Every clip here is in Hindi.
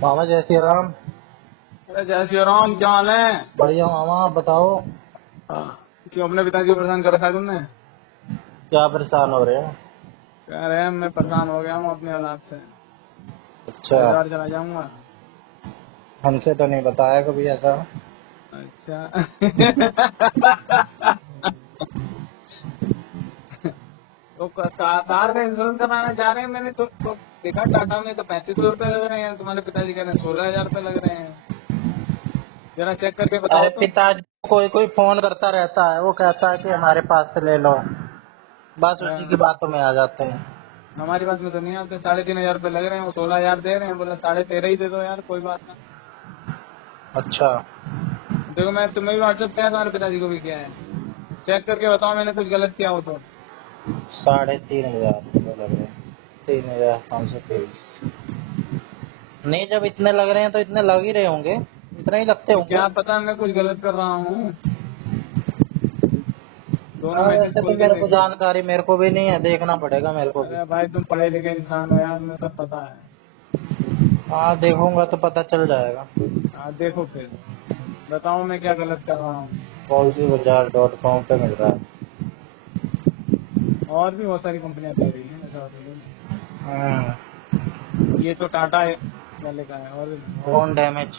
मामा जय श्री राम। अरे जय श्री राम, क्या हाल है? बढ़िया मामा, आप बताओ। क्यों अपने पिताजी को परेशान कर रखा है तुमने? क्या परेशान हो रहे हो? कह रहे हैं मैं परेशान हो गया हूँ अपने हालात से, अच्छा, बाजार चला जाऊंगा। हमसे तो नहीं बताया कभी ऐसा। अच्छा। तो कार का इंश्योरेंस कराना चाह रहे हैं। मैंने तो देखा टाटा में तो 3500 रुपए लग रहे हैं, तुम्हारे पिताजी कह रहे हैं 16,000 रुपए लग रहे हैं। जरा चेक करके अरे बताओ तो। पिताजी को कोई कोई फोन करता रहता है, वो कहता है कि हमारे पास से ले लो, बस उसी की हाँ, बातों में आ जाते हैं। हमारी बात में तो नहीं आते। 3,500 रुपए लग रहे हैं, वो 16,000 दे रहे हैं। बोला 13.5 ही दे दो यार, कोई बात ना। अच्छा, देखो मैं तुम्हें भी व्हाट्सएप किया, तुम्हारे पिताजी को भी किया है। चेक करके बताओ मैंने कुछ गलत किया हो तो। 3,500 लग रहे हैं। 3,523। नहीं, जब इतने लग रहे हैं तो इतने लग ही रहे होंगे, इतना ही लगते तो होंगे। क्या पता मैं कुछ गलत कर रहा हूँ। दोनों हाँ, मैसेज वैसे तो खोल के मेरे देख को लो। जानकारी मेरे को भी नहीं है, देखना पड़ेगा मेरे को भी। अरे भाई तुम पढ़े लिखे इंसान हो यार, तुम्हें सब पता है। हाँ, देखूंगा तो पता चल जाएगा। हाँ देखो फिर, बताओ मैं क्या गलत कर रहा हूँ। policybazaar.com पे मिल रहा है। और भी बहुत सारी कंपनियां दे रही हैं, ऐसा थोड़ी है। हम्म। ये तो टाटा वाले का है, और भी बताओ। फोन डैमेज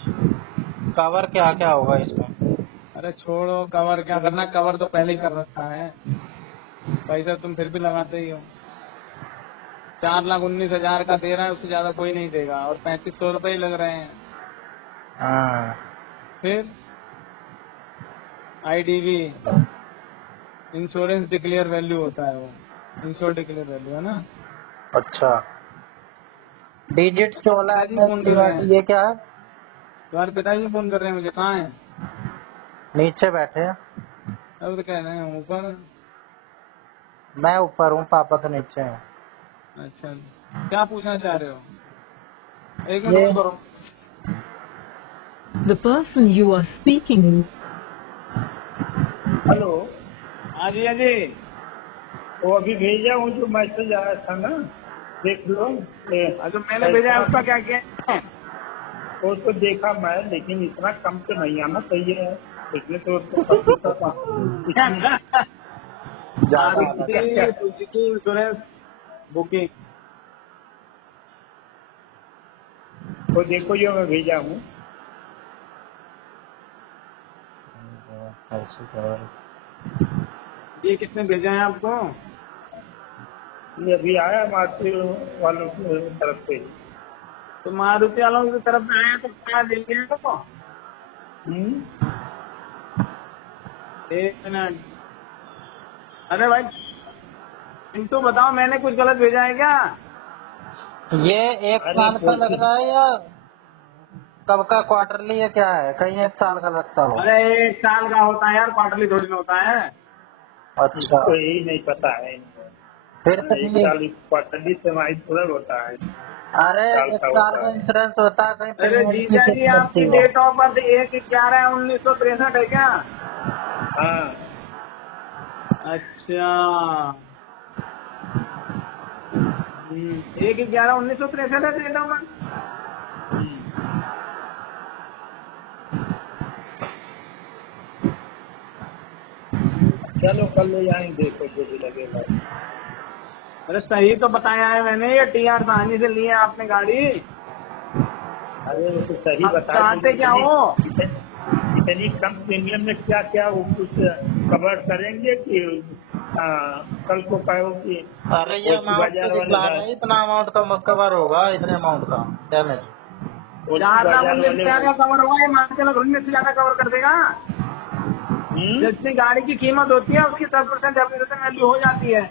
कवर क्या क्या होगा इसमें? अरे छोड़ो, कवर क्या करना, कवर तो पहले ही कर रखा है। पैसा तुम फिर भी लगाते ही हो। 4,19,000 का दे रहा है, उससे ज्यादा कोई नहीं देगा, और 3,500 रुपए ही लग रहे हैं। हाँ। फिर आईडीवी, इंश्योरेंस डिक्लेयर वैल्यू होता है वो। इंश्योर डिक्लेयर वैल्यू है ना। अच्छा, डिजिट चोला पिताजी एस फोन टी कर रहे आर हैं, टी ये क्या है? तुम्हारे पिताजी फोन कर रहे हैं मुझे। कहाँ है? नीचे बैठे हैं। अब तो कह रहे हैं ऊपर। मैं ऊपर हूँ, पापा तो नीचे हैं। अच्छा, क्या पूछना चाह रहे हो? एक मिनट ये होल्ड करो। The person you are speaking hello. हाँ जी, हाँ जी। वो अभी भेजा हूँ जो मैसेज आया था ना, देख लो। जो मैंने भेजा है पैसा उसका क्या किया है? वो तो देखा मैं, लेकिन इतना कम तो नहीं आना चाहिए है। इसमें तो 25 इसमें ज्यादा आना क्या क्या। Maruti Suzuki insurance booking. वो देखो जो मैं भेजा हूँ। ये किसने भेजा है आपको? ये अभी आया मार्केट वालों की तरफ से। तो मारुति वालों की तरफ से आया तो क्या देंगे तो? हम्म? एक मिनट। अरे भाई पिंटू, बताओ मैंने कुछ गलत भेजा है क्या? ये एक अरे साल का लग कोशिश। रहा है या कब का क्वार्टरली है, क्या है? कहीं एक साल का लगता हो। अरे 1 साल का होता है यार, क्वार्टरली थोड़ी ना होता है। अच्छा, इसको यही नहीं पता है इनको। फिर से एक ये। साल क्वार्टरली सेमाई थोड़ा होता है, अरे, साल एक का साल होता का है। इंश्योरेंस होता है, कहीं अरे पेमेंट की जीजा जी, किस्त आपकी लगती हो। डेट ऑफ बर्थ 1/11/1963 है क्या? हाँ। अच्छा। 1/11/1963 है डेट ऑफ बर्थ। चलो कल ले जाएंगे, देखो जो भी लगेगा। अरे सही तो बताया है मैंने, ये टीआर साहनी से ली है आपने गाड़ी। अरे वो तो सही आप बताए, चाहते लेकिन क्या हो? इतनी कम प्रीमियम में क्या क्या वो कुछ कवर करेंगे कि आ, कल को कहो कि अरे, ये कोची अमाउंट तो बाजार वाले दिखला रहे हैं, इतना अमाउंट का कवर होगा, इतने अमाउंट का डैमेज। कोची 4,19,000 बाजार वाले का कवर होगा, ये मान के चलो 19 से ज्यादा कवर कर देगा। जितनी गाड़ी की कीमत होती है उसकी 10% डेप्रिसिएशन वैल्यू हो जाती है।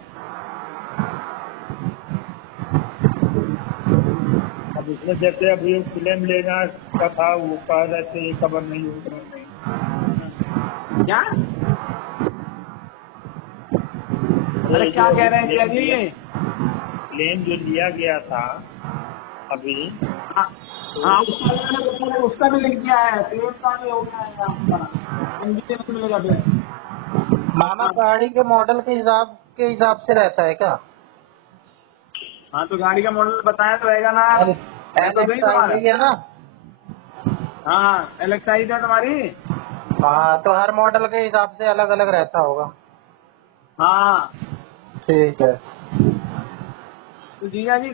अब इसमें जैसे अभी क्लेम लेना का था, वो कह रहे थे ये कवर नहीं होगा। क्या? अरे ये क्या जो कह अभी रहे हैं क्लेम जी? लिया, क्लेम जो लिया गया था अभी, हाँ तो हाँ, उसका भी लिख दिया है, क्लेम का भी हो गया है आपका। इंडियन मिलेगा फिर। मामा, गाड़ी के मॉडल के हिसाब से रहता है क्या? हाँ तो गाड़ी का मॉडल बताया तो रहेगा ना। एल है एल तो सही एक्स आई तुम्हारा। हुई है ना? हाँ एलेक्साइज है तुम्हारी। हाँ तो हर मॉडल के हिसाब से अलग अलग रहता होगा। हाँ ठीक है। तो जीजा जी,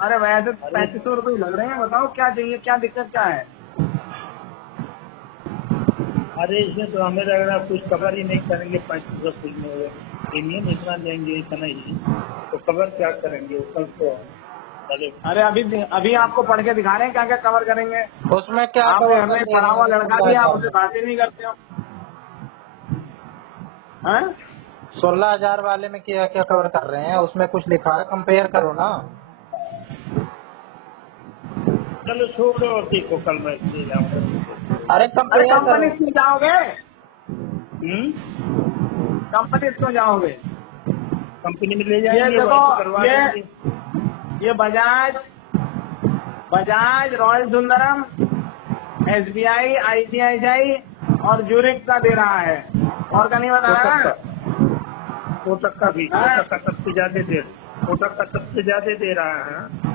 अरे वैसे 3500 रुपये लग रहे हैं, बताओ क्या चाहिए, क्या दिक्कत क्या है। अरे इसमें तो हमें लग रहा है कुछ कवर ही नहीं करेंगे 3500 कुछ में, प्रीमियम इतना लेंगे इतना ही, तो कवर क्या करेंगे ऊपर तो। अरे अरे अभी आपको पढ़ के दिखा रहे हैं क्या क्या कवर करेंगे। उसमें क्या आप कवर हमें कर पढ़ा हुआ देंगे? लड़का भी, आप उसे बातें नहीं करते हो। हैं? 16,000 वाले में क्या क्या कवर कर रहे हैं, उसमें कुछ लिखा है, कंपेयर करो ना। चलो छोड़ो, देखो कल मैं ले जाऊंगा। अरे अरे कंपेयर कंपनी करो। क्यों जाओगे, हम्म, कंपनी क्यों जाओगे। कंपनी में ले ये जाएंगे, वहीं देखो, पे करवा देंगे। ये Bajaj royal Sundaram, SBI, ICICI और जूरिक का दे रहा है, और का नहीं बता रहा ना। कोटक का भी, कोटक का सबसे ज्यादा दे, कोटक का सबसे ज्यादा दे रहा है।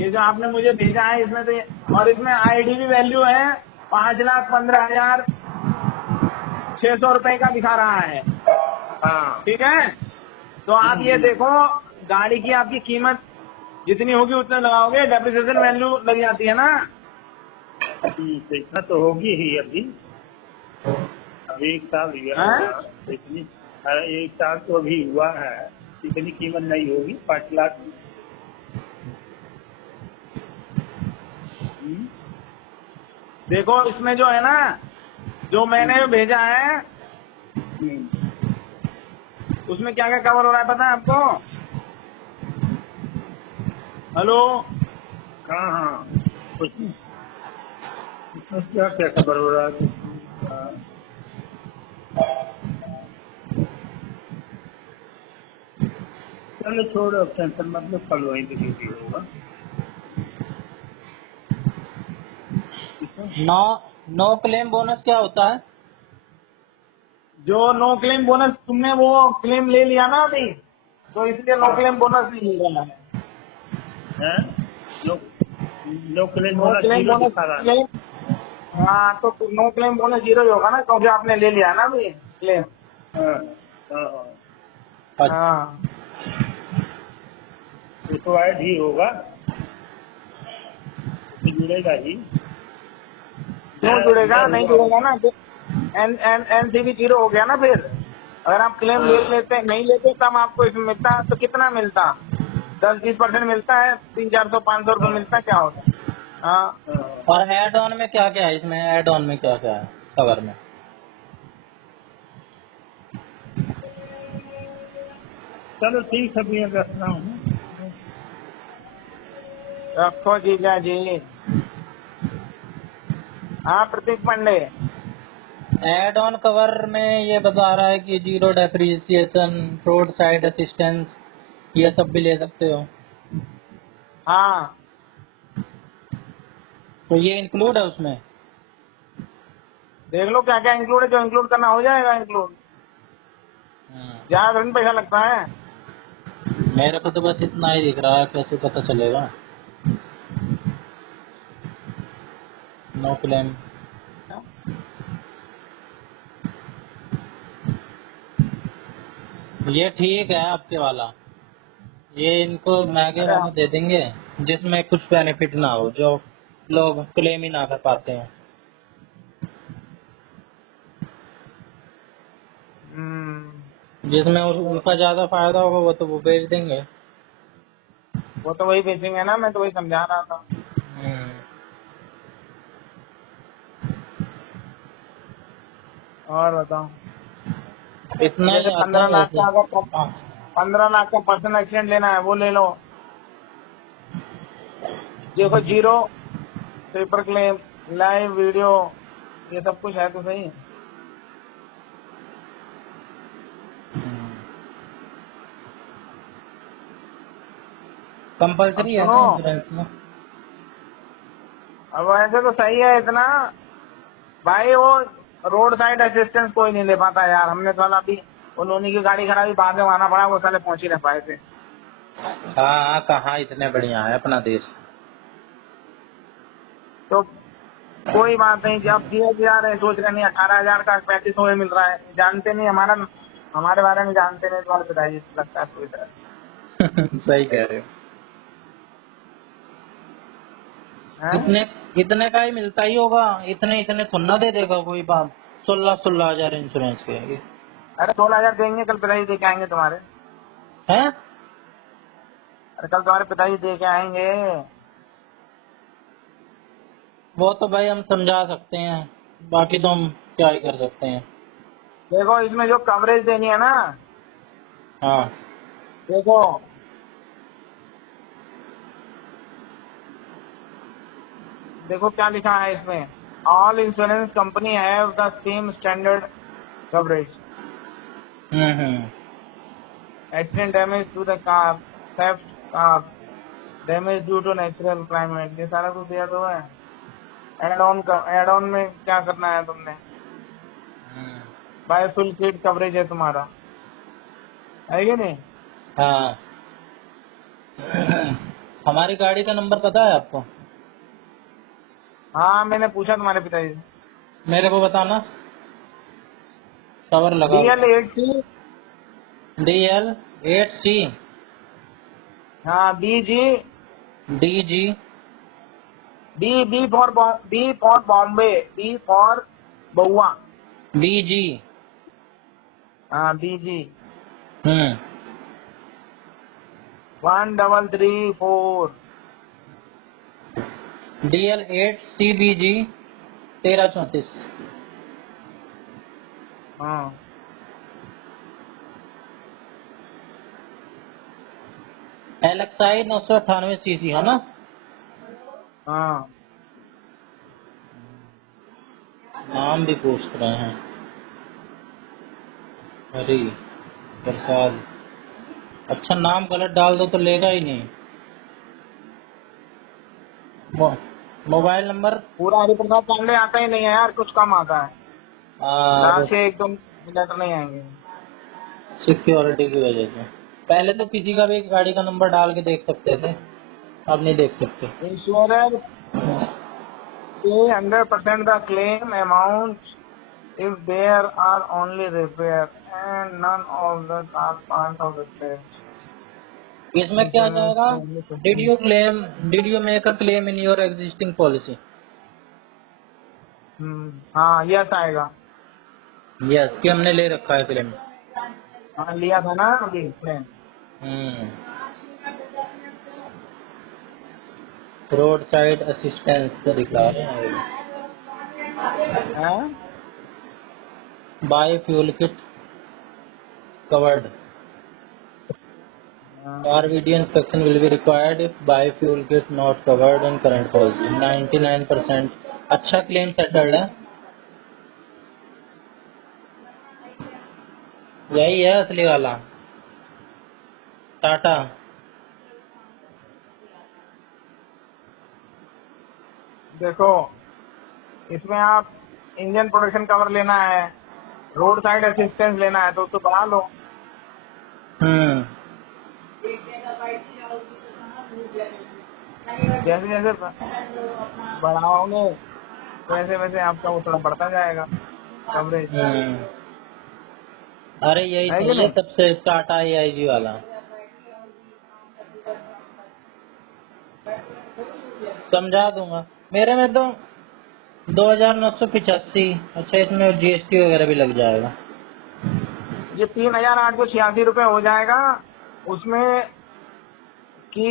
ये जो आपने मुझे भेजा है इसमें तो और इसमें IDV वैल्यू है 5,15,600 रुपए का दिखा रहा है। हाँ ठीक है, तो आप ये देखो, गाड़ी की आपकी कीमत जितनी होगी उतना लगाओगे, डेप्रिसिएशन वैल्यू लग जाती है ना। तो इतना तो होगी ही अभी, एक साल हुआ हैं? है इतनी, एक साल तो अभी हुआ है, इतनी कीमत नहीं होगी 5 लाख। देखो इसमें जो है ना, जो मैंने भेजा है उसमें क्या क्या कवर हो रहा है पता है आपको। हेलो, हाँ हाँ, उसमें क्या क्या खबर हो रहा है। हाँ। चलो छोड़ो, अब टेंशन मतलब कल वहीं पे ड्यूटी होगा। नो नो क्लेम बोनस क्या होता है? जो नो क्लेम बोनस तुमने वो क्लेम ले लिया ना अभी, तो इसलिए नो क्लेम बोनस नहीं मिल रहा है। हैं? नो नो क्लेम नो होना क्लेम जीरो बोनस दिखा रहा है। क्लेम, हाँ तो नो क्लेम बोनस जीरो ही होगा ना, क्योंकि आपने ले लिया ना अभी क्लेम। हाँ हाँ हाँ, अच्छा, हाँ वो तो ऐड ही होगा, उससे जुड़ेगा ही। क्यों जुड़ेगा, नहीं जुड़ेगा ना। NCV जीरो हो गया ना फिर। अगर आप क्लेम ले लेते नहीं लेते तब आपको इसमें मिलता, तो कितना मिलता, 10-20% मिलता है, 300-400-500 रुपये मिलता, क्या होता। हाँ और एड ऑन में क्या क्या है? इसमें एड ऑन में क्या क्या है कवर में? चलो ठीक है भैया, रख रहा हूँ। रखो जीजा जी। हाँ प्रतीक पांडे। एड ऑन कवर में ये बता रहा है कि zero depreciation, road side assistance, ये सब भी ले सकते हो। हाँ तो ये इंक्लूड है उसमें? देख लो क्या क्या इंक्लूड है, जो इंक्लूड करना हो जाएगा इंक्लूड। ज्यादा थोड़ी पैसा लगता है। मेरे को तो बस इतना ही दिख रहा है, कैसे पता चलेगा? No claim. ये ठीक है आपके वाला, ये इनको महंगे अरे वाला दे देंगे जिसमें कुछ बेनिफिट ना हो, जो लोग क्लेम ही ना कर पाते हैं। जिसमें उनका ज्यादा फायदा होगा वो तो वो बेच देंगे। वो तो वही बेचेंगे ना, मैं तो वही समझा रहा था। और बताओ, इतना ही जैसे आता है 15 लाख वैसे। का अगर 15 लाख का पर्सनल एक्सीडेंट लेना है वो ले लो। देखो zero, paper claim, live video, ये सब कुछ है तो सही। अब कंपल्सरी है सुनो, ना इंश्योरेंस में? अब ऐसे तो सही है इतना भाई, वो रोड साइड असिस्टेंस कोई नहीं ले पाता यार। हमने तो अभी उन्होंने की गाड़ी खराबी, बाद में आना पड़ा, वो साले पहुंच ही नहीं पाए थे। हाँ कहाँ इतने बढ़िया है अपना देश। तो कोई बात नहीं, जब दिए जा रहे हैं सोच रहे नहीं 18,000 का 3500 में मिल रहा है, जानते नहीं हमारे बारे में जानते नहीं, तुम्हारे पिताजी लगता है कोई तरह सही कह रहे हो। है। इतने का ही मिलता ही होगा, इतने इतने थोड़ा ना दे देगा कोई बात। 16,000 इंश्योरेंस के अरे 16,000 देंगे, कल पिताजी दे के आएंगे तुम्हारे। हैं। अरे कल तुम्हारे पिताजी दे के आएंगे। वो तो भाई हम समझा सकते हैं, बाकी तो हम क्या ही कर सकते हैं। देखो इसमें जो कवरेज देनी है ना, हाँ देखो देखो क्या लिखा है इसमें, all insurance company have the same standard coverage, accident damage to the car, theft car, damage due to natural climate, ये सारा कुछ दिया तो है। एड ऑन में क्या करना है तुमने, बाय फुल किट कवरेज है तुम्हारा, है कि नहीं? हाँ। हमारी गाड़ी का नंबर पता है आपको? हाँ मैंने पूछा तुम्हारे पिताजी से। मेरे को बताना, कवर लगा। DL8C, DL8C, हाँ BG, DG, B for Bombay, B for बउआ, BG। हाँ BG 1334, DL8CBG 1334। हाँ LXI 998cc है ना? हाँ। नाम भी पूछ रहे हैं। अरे प्रसाद, अच्छा नाम गलत डाल दो तो लेगा ही नहीं। मोबाइल नंबर पूरा हरिप्रसाद पांडे आता ही नहीं है यार, कुछ कम आता है, लास्ट के एकदम लेटर नहीं आएंगे। सिक्योरिटी की वजह से पहले तो किसी का भी गाड़ी का नंबर डाल के देख सकते थे, अब नहीं देख सकते। Insurer pay 100% the claim amount if there are only repair and none of the are part of the test. इसमें क्या जाएगा? Did you make a claim in your existing policy? हाँ यस आएगा। यस, कि हमने ले रखा है क्लेम। हाँ लिया था ना अभी claim। रोड साइड असिस्टेंस दिखा रहे हैं। हैं? Bi fuel kit covered, RVD inspection will be required if biofuel kit not covered in current policy. 99%। अच्छा क्लेम सेटल्ड है, यही है असली वाला टाटा। देखो इसमें आप इंजन प्रोटेक्शन कवर लेना है, रोड साइड असिस्टेंस लेना है तो बढ़ा लो। जैसे जैसे बढ़ाओगे वैसे वैसे आपका वो थोड़ा बढ़ता जाएगा कवरेज, अरे यही है कि चाहिए नहीं? तब से टाटा AIG वाला। समझा दूंगा, मेरे में तो 2,985। अच्छा इसमें GST वगैरह भी लग जाएगा। ये 3,886 रुपये हो जाएगा, उसमें की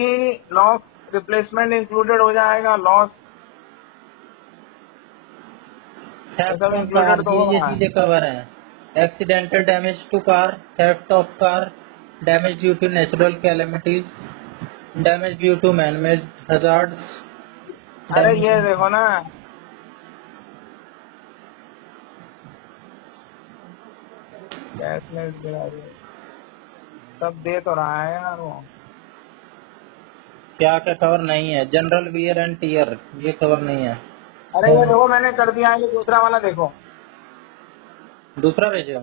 लॉस रिप्लेसमेंट इंक्लूडेड हो जाएगा, लॉस थेफ्ट सब ऑफ कार, इंक्लूडेड तो ये होगा। सीधे कवर है। Accidental damage to car, theft of car, damage due to natural calamities, damage due to man made hazards. अरे ये देखो ना, कैशलेस सब दे तो रहा है यार वो। क्या क्या कवर नहीं है? जनरल वियर एंड टीयर, ये कवर नहीं है। अरे ये देखो मैंने कर दिया है, ये दूसरा वाला देखो। दूसरा भेजो।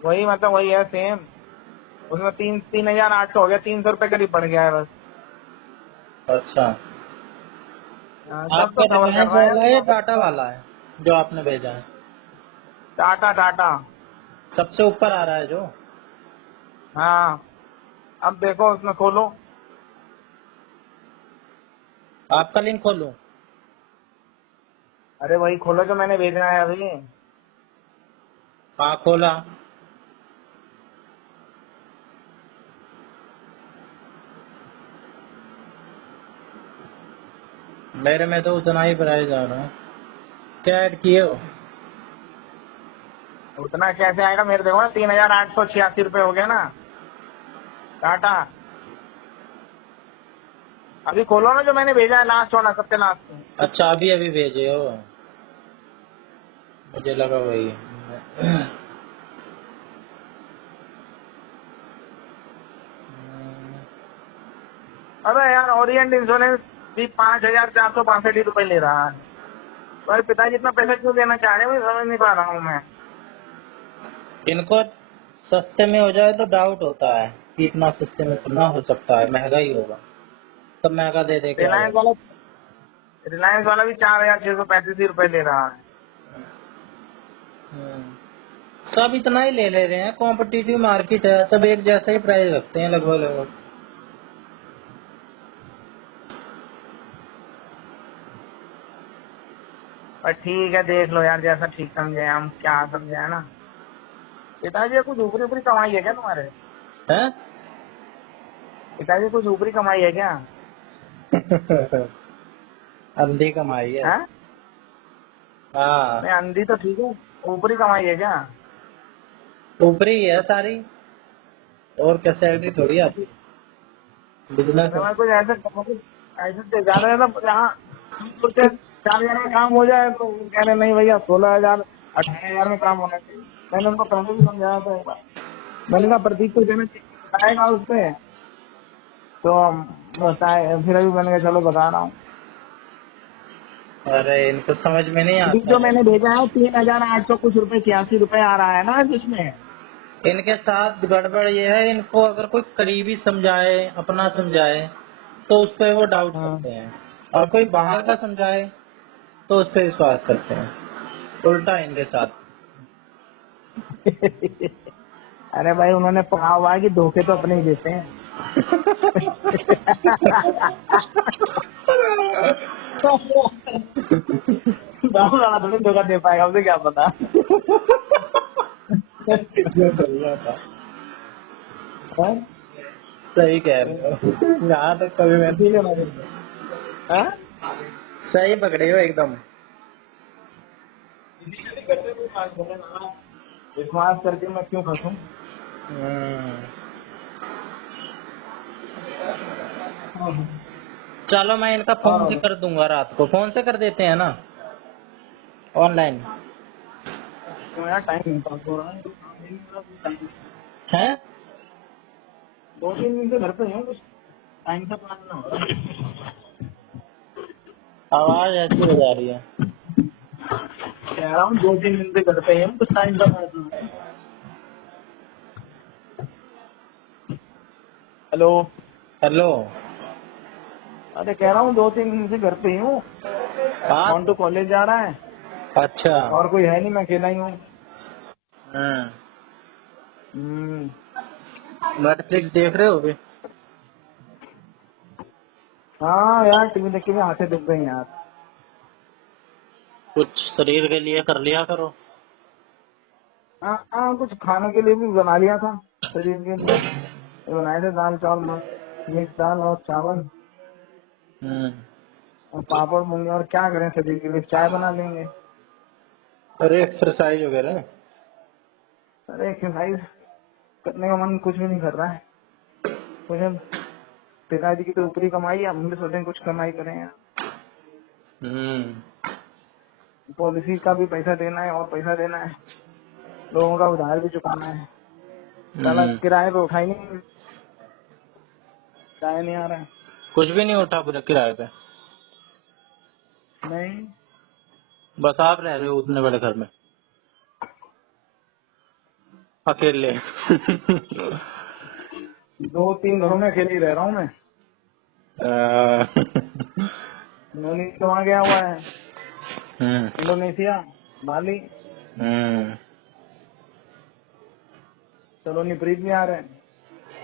वही मतलब वही है सेम। उसमें 3,800 हो गया, 300 रुपये करीब पड़ गया है बस। अच्छा, सब आपका तो कवर रिलायंस कर रहा वाला है या है। टाटा वाला है जो आपने भेजा है? टाटा। सबसे ऊपर आ रहा है जो? हाँ, अब देखो उसमें खोलो। आपका लिंक खोलूं? अरे वही खोलो जो मैंने भेजा है अभी। हाँ, खोला। मेरे में तो उतना ही प्राइस आ रहा है। क्या ऐड किए हो? उतना कैसे आएगा? मेरे देखो ना 3,886 रुपये हो गया ना टाटा। अभी खोलो ना जो मैंने भेजा है, लास्ट वाला, सबसे लास्ट में। अच्छा, अभी अभी भेजे हो? मुझे लगा वही। अरे यार, ओरिएंट इंश्योरेंस भी 5,465 रुपये ले रहा है। पर पिताजी इतना पैसा क्यों देना चाह रहे हैं, मुझे समझ नहीं पा रहा हूँ मैं। इनको सस्ते में हो जाए तो डाउट होता है कि इतना सस्ते में तो ना हो सकता है, महंगा ही होगा। सब महंगा दे दे के आ रिलायंस जाते वाला रिलायंस वाला भी 4,635 रुपये ले रहा है। हैं। सब इतना ही ले ले रहे हैं, कॉम्पिटिटिव मार्केट है, सब एक जैसा ही प्राइस रखते हैं लगभग लगभग। पर ठीक है, देख लो यार, जैसा ठीक समझे, हम क्या समझे, है ना। पिताजी कुछ ऊपरी ऊपरी कमाई है क्या तुम्हारे? हैं? पिताजी कुछ ऊपरी कमाई है क्या? अंधी कमाई है। है? हाँ, नहीं, अंधी तो ठीक है, ऊपरी कमाई है क्या? ऊपरी ही है सारी, और क्या सैलरी थोड़ी आती है, बिजनेस अरे है। मैं कुछ ऐसे से ज्यादा यहाँ कुछ 4,000 में काम हो जाए तो वो कह रहे नहीं भैया, 16,000 18,000 में काम होना चाहिए। मैंने उनको पहले भी समझाया था एक बार। मैंने कहा प्रतीक को देना चाहिए, आएगा उस पे तो बताए। फिर अभी मैंने कहा चलो बता रहा हूँ। अरे इनको समझ में नहीं अभी आता जो है। मैंने भेजा है 3,800 कुछ रुपए 86 रुपए आ रहा है ना जिसमें। इनके साथ गड़बड़ ये है, इनको अगर कोई करीबी समझाए, अपना समझाए, तो उस पर वो डाउट हाँ। करते हैं, और कोई बाहर का समझाए तो उस पर विश्वास करते हैं। उल्टा है इनके साथ। अरे भाई, उन्होंने पढ़ा हुआ है कि धोखे तो अपने ही देते हैं। बाबू वाला थोड़ी धोखा दे पाएगा, उसे क्या पता। ये बढ़िया था। हाँ? सही कह रहे हो, यहाँ तक कभी मैं इसीलिए मैं हाँ? सही पकड़े हो एकदम। विश्वास करके मैं क्यों फंसूं? चलो, मैं इनका फोन से और कर दूंगा, रात को फोन से कर देते हैं ना, ऑनलाइन मेरा टाइम नहीं पास हो रहा है। है। 2-3 दिन से घर पे हूँ, कुछ टाइम से पास ना हो रहा है। आवाज ऐसी हो जा रही है। कह रहा हूँ 2-3 दिन से घर पे हूँ, कुछ टाइम से पास ना हो रहा है। हेलो। हेलो। अरे कह रहा हूँ 2-3 दिन से घर पे ही हूँ। हाँ। कौन तो कॉलेज जा रहा है अच्छा। और कोई है नहीं, मैं अकेला ही हूँ। नेटफ्लिक्स देख रहे हो अभी? हाँ यार, टीवी देख के भी आंखें दुख गई यार। कुछ शरीर के लिए कर लिया करो। हाँ, कुछ खाने के लिए भी बना लिया था शरीर के लिए। ये बनाए थे दाल चावल, मिक्स दाल और चावल और पापड़ मूंगे। और क्या करें, शरीर के लिए चाय बना लेंगे। अरे एक्सरसाइज वगैरह। अरे एक्सरसाइज करने का मन कुछ भी नहीं कर रहा है मुझे। पिताजी की तो ऊपरी कमाई है, हम भी सोचे कुछ कमाई करें यार। पॉलिसी का भी पैसा देना है और पैसा देना है, लोगों का उधार भी चुकाना है। साला किराए पे उठा ही नहीं, किराया नहीं आ रहा है। कुछ भी नहीं उठा पूरे किराए पे? नहीं, बस आप रह रहे हो उतने बड़े घर में अकेले? 2-3 घरों में अकेले ही रह रहा हूँ मैं। नोनी तो वहाँ गया हुआ है, इंडोनेशिया, बाली। सलोनी प्रीत भी आ रहे हैं,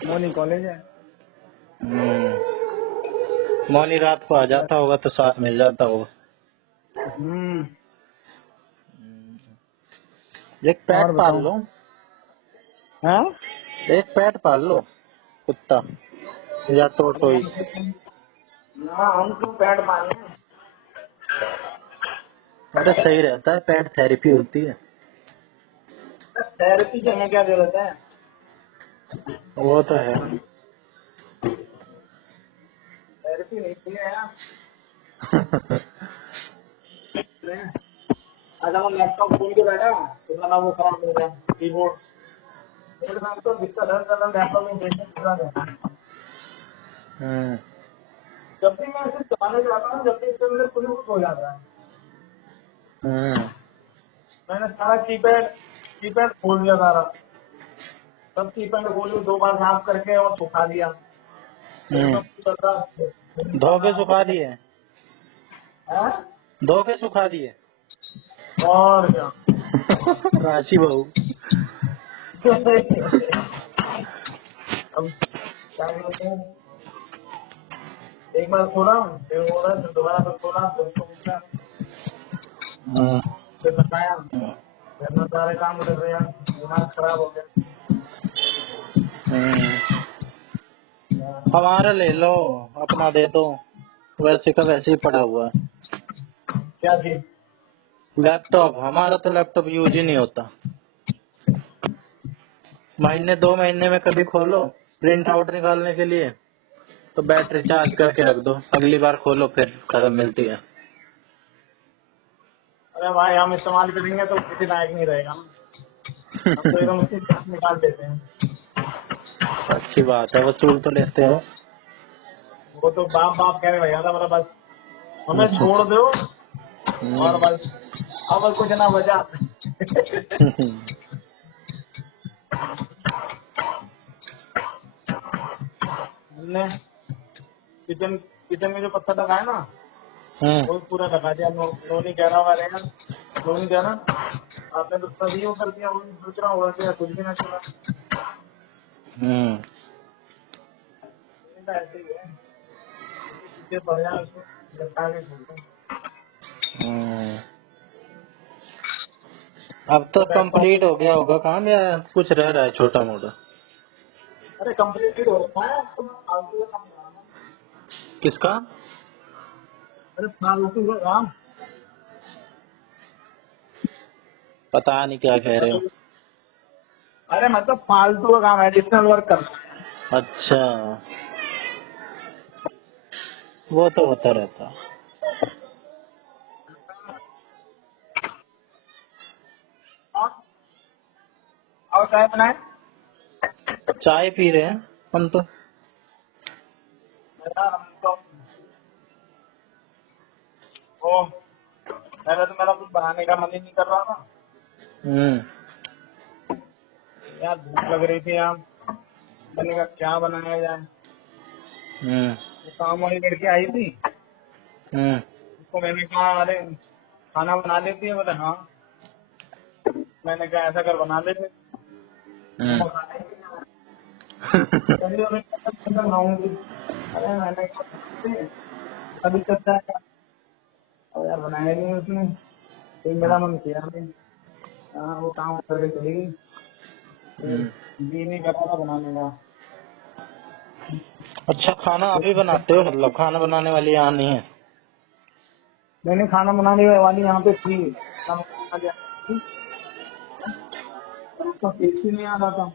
मोनी कॉलेज है। मौनी रात को आ जाता होगा तो साथ मिल जाता होगा। एक और पेट पाल बताओ। लो, हाँ एक पेट पाल लो, कुत्ता या टोटोई। ना, हम क्यों पैड पाले? अरे सही रहता है, पेट थेरेपी होती है। थेरेपी की हमें क्या जरूरत है? वो तो है। थेरेपी नहीं चाहिए यार। अच्छा, मैं लैपटॉप खोल के बैठा, तो ना वो खराब हो गया कीबोर्ड। मेरे साथ तो दिक्कत है, लैपटॉप में देखने पूरा रहता है। जब भी मैं इसे चलाने जाता हूँ, जब भी इसके अंदर कुछ हो जाता है। मैंने सारा कीपैड खोल दिया सारा, सब कीपैड खोल के 2 बार साफ करके और सुखा दिया। धो के सुखा दिए, हाँ? धो के सुखा दिए। और क्या? राशि बहू। अब क्या कहते हैं, एक बार खोला फिर हो रहा है, फिर दोबारा फिर खोला, फिर उसको उठा, फिर बताया, फिर सारे काम कर रहे हैं, दिमाग खराब हो गया। हमारा ले लो, अपना दे दो, वैसे का वैसे ही पड़ा हुआ है। क्या चीज? लैपटॉप, हमारा तो लैपटॉप यूज ही नहीं होता। महीने 2 महीने में कभी खोलो प्रिंट आउट निकालने के लिए, तो बैटरी चार्ज करके रख दो, अगली बार खोलो फिर खत्म मिलती है। अरे भाई, हम इस्तेमाल करेंगे तो किसी लायक नहीं रहेगा ना, हम तो एकदम उसकी जान निकाल देते हैं। अच्छी बात है, वसूल तो लेते हो। वो तो बाप बाप कहने लगा था, मतलब बस हमें अच्छा। छोड़ दो और हम्म। बस, अब कुछ ना बचा। हमने किचन किचन में जो पत्थर लगाया ना, वो पूरा लगा दिया। नोनी कह रहा वाले ना, नोनी कह रहा आपने तो सभी वो कर दिया, वो सोच रहा हुआ कि कुछ भी ना चला। ऐसे ही है, पीछे पड़ जाए उसको लटका के छोड़ते हैं। अब तो कंप्लीट हो गया होगा काम, या कुछ रह रहा है छोटा मोटा? अरे कंप्लीट हो रखा है, अब तो फालतू का काम कराना। किसका? अरे फालतू का काम। पता नहीं क्या कह रहे हो। अरे मतलब फालतू का काम, एडिशनल वर्क करना है। अच्छा, वो तो होता रहता। और चाय बनाए? चाय पी रहे हैं हम तो। यार हम तो वो, पहले तो मेरा कुछ बनाने का मन ही नहीं कर रहा था यार, भूख लग रही थी यार। मैंने कहा क्या बनाया जाए। वो काम वाली लड़की आई थी, उसको मैंने कहा अरे खाना बना लेती है, बोले हाँ। मैंने कहा ऐसा कर बना लेते। चलिए अभी तक बनाऊंगी। अरे मैंने कहा अभी तक जाएगा, और यार बनाया नहीं उसने, फिर मेरा मन किया नहीं। हाँ, वो काम करके चली गई, जी नहीं कर रहा था बनाने का। अच्छा, खाना आप ही बनाते हो? मतलब खाना बनाने वाली यहाँ नहीं है? मैंने खाना बनाने वाली यहाँ पे थी, उसका टेस्ट ही नहीं आ रहा था।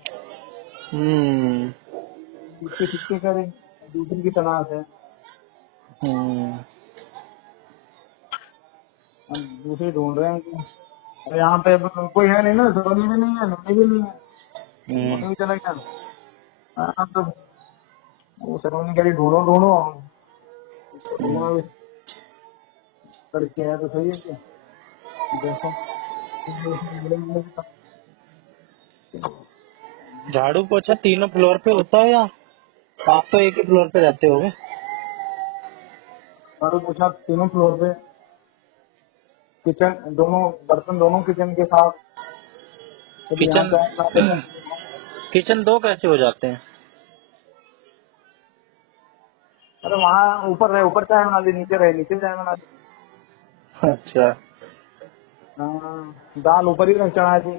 किसके किसके करे, दूसरी की तलाश है। हम दूसरे ढूंढ रहे हैं। और यहाँ पे कोई है नहीं ना, सोनी भी नहीं है, नन्नी भी नहीं है, नन्नी भी चला गया। हाँ, तो वो सरोनी कह रही ढूंढो ढूंढो, ढूंढो करके है तो सही है क्या। देखो झाड़ू पोछा तीनों फ्लोर पे होता है या आप तो एक ही फ्लोर पे रहते होगे। और पूछा तीनों फ्लोर पे, किचन दोनों, बर्तन दोनों किचन के साथ। कभी यहाँ किचन पे किचन 2 कैसे हो जाते हैं? अरे वहाँ ऊपर रहे, ऊपर चाय बना दी, नीचे रहे, नीचे चाय बना दी। अच्छा। हाँ, दाल ऊपर ही चढ़ा दी,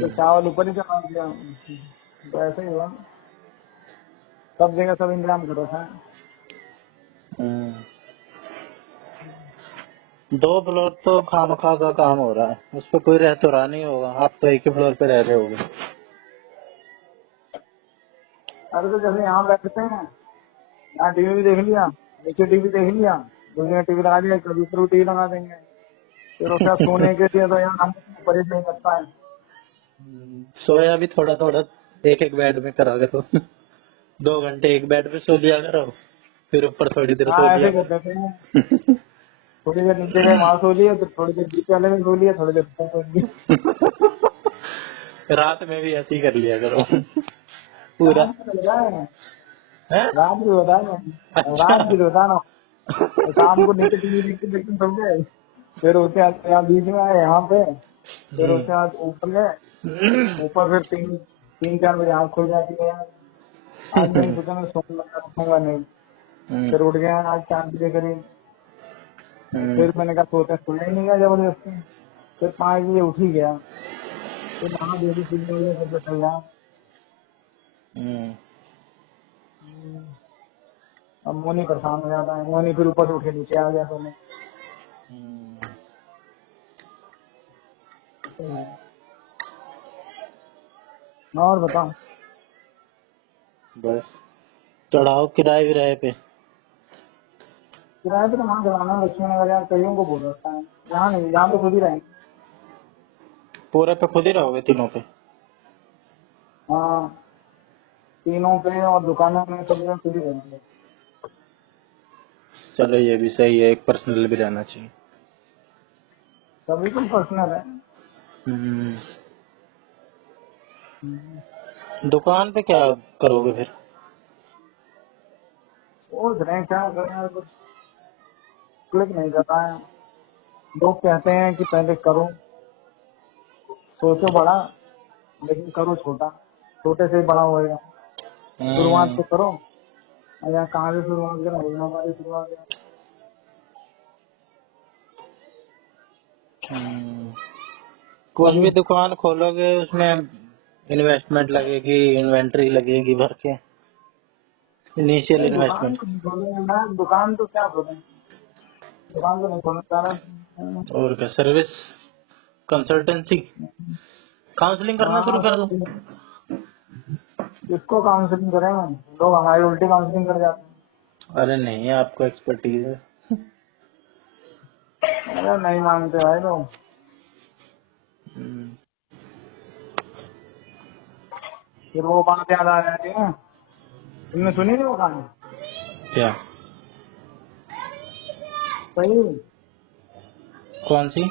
तो चावल ऊपर ही चढ़ा दिया। तो ऐसे ही हुआ, सब जगह सब इंतजाम करो था। 2 फ्लोर तो खामखा का काम हो रहा है, उस पर कोई रह तो रहा नहीं होगा, आप तो एक ही फ्लोर पे रह रहे होगे। अरे तो जैसे यहाँ बैठते हैं, यहाँ टीवी भी देख लिया, नीचे टीवी देख लिया, दूसरी टीवी लगा दिया, कभी दूसरी टीवी लगा देंगे। फिर उसका सोने के लिए तो यहाँ हम परेशान करता है। सोया भी थोड़ा थोड़ा एक एक बेड में करा करो। 2 घंटे एक बेड पे सो लिया करो, फिर ऊपर थोड़ी देर सो हाँ ऐसे लिया करते थे, थोड़ी देर नीचे गए वहाँ सो लिया, फिर थोड़ी देर बीच वाले में सो लिया, थोड़ी देर ऊपर सो लिया। रात में भी ऐसे ही कर लिया करो पूरा। हैं? रात भी होता है ना, रात भी होता है ना, शाम को नीचे टीवी देखते देखते सो गए, फिर उसके बाद यहाँ बीच में आए यहाँ पे, फिर उसके बाद ऊपर गए, ऊपर फिर 3-4 बजे आँख खुल जाती है। आज मैंने सोचा मैं सोऊंगा नहीं, फिर उठ गया आज 4 बजे करीब। फिर मैंने कहा सोचा, सोया ही नहीं गया जबरदस्ती, फिर 5 बजे उठ ही गया, फिर वहाँ दे दी 3 बजे फिर चल रहा। अब मोनी परेशान हो जाता है, मोनी फिर ऊपर से उठ के नीचे आ गया सोने। और बताओ, बस चढ़ाओ किराए विराए पे। किराए पे तो वहाँ चलाना लक्ष्मी नगर यार, कईयों को बोल रखा है, यहाँ नहीं, यहाँ पे खुद ही रहेंगे। पूरे पे खुद ही रहोगे तीनों पे? हाँ, तीनों पे और दुकानों में सब जगह खुद ही रहेंगे। चलो ये भी सही है, एक पर्सनल भी रहना चाहिए। सभी कुछ पर्सनल है। दुकान पे क्या करोगे फिर? सोच रहे हैं क्या करें यार, कुछ क्लिक नहीं करता है। लोग कहते हैं कि पहले करो, सोचो बड़ा, लेकिन करो छोटा, छोटे से ही बड़ा होएगा। शुरुआत तो करो, या कहाँ से शुरुआत करें, हमारी शुरुआत है। कुछ भी दुकान खोलोगे उसमें इन्वेस्टमेंट लगेगी, इन्वेंट्री लगेगी भर के, इनिशियल दुकान इन्वेस्टमेंट। तो नहीं खोलेंगे ना, दुकान तो क्या खोलेंगे, दुकान तो नहीं खोलना चाह रहा। और क्या, सर्विस कंसल्टेंसी, काउंसलिंग करना शुरू कर दो। किसको काउंसलिंग करेंगे, लोग हमारी उल्टी काउंसलिंग कर जाते हैं। अरे नहीं, आपको एक्सपर्टीज है। अरे नहीं मानते भाई लोग। फिर वो बात याद आ जाती है, तुमने सुनी नहीं वो कहानी? क्या? सही, कौन सी?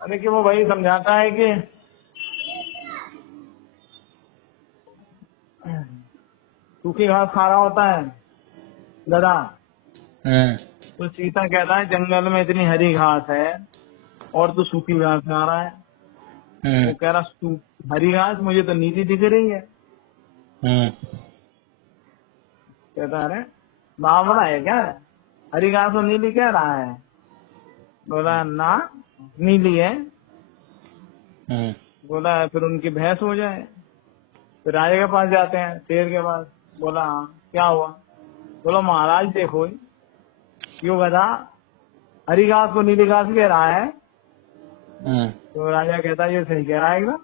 अरे कि वो भाई समझाता है कि सूखी घास खा रहा होता है गधा, तो सीता कहता है जंगल में इतनी हरी घास है और तू सूखी घास खा रहा है। वो कह रहा हरी घास मुझे तो नीली दिख रही है। कहता अरे बावड़ा है क्या, हरी घास तो नीली कह रहा है। बोला ना नीली है। बोला फिर उनकी भैंस हो जाए। फिर राजा के पास जाते हैं, शेर के पास। बोला हाँ क्या हुआ? बोला महाराज देखो यो गधा हरी घास को नीली घास कह रहा है। तो राजा कहता है ये सही कह रहा है एकदम,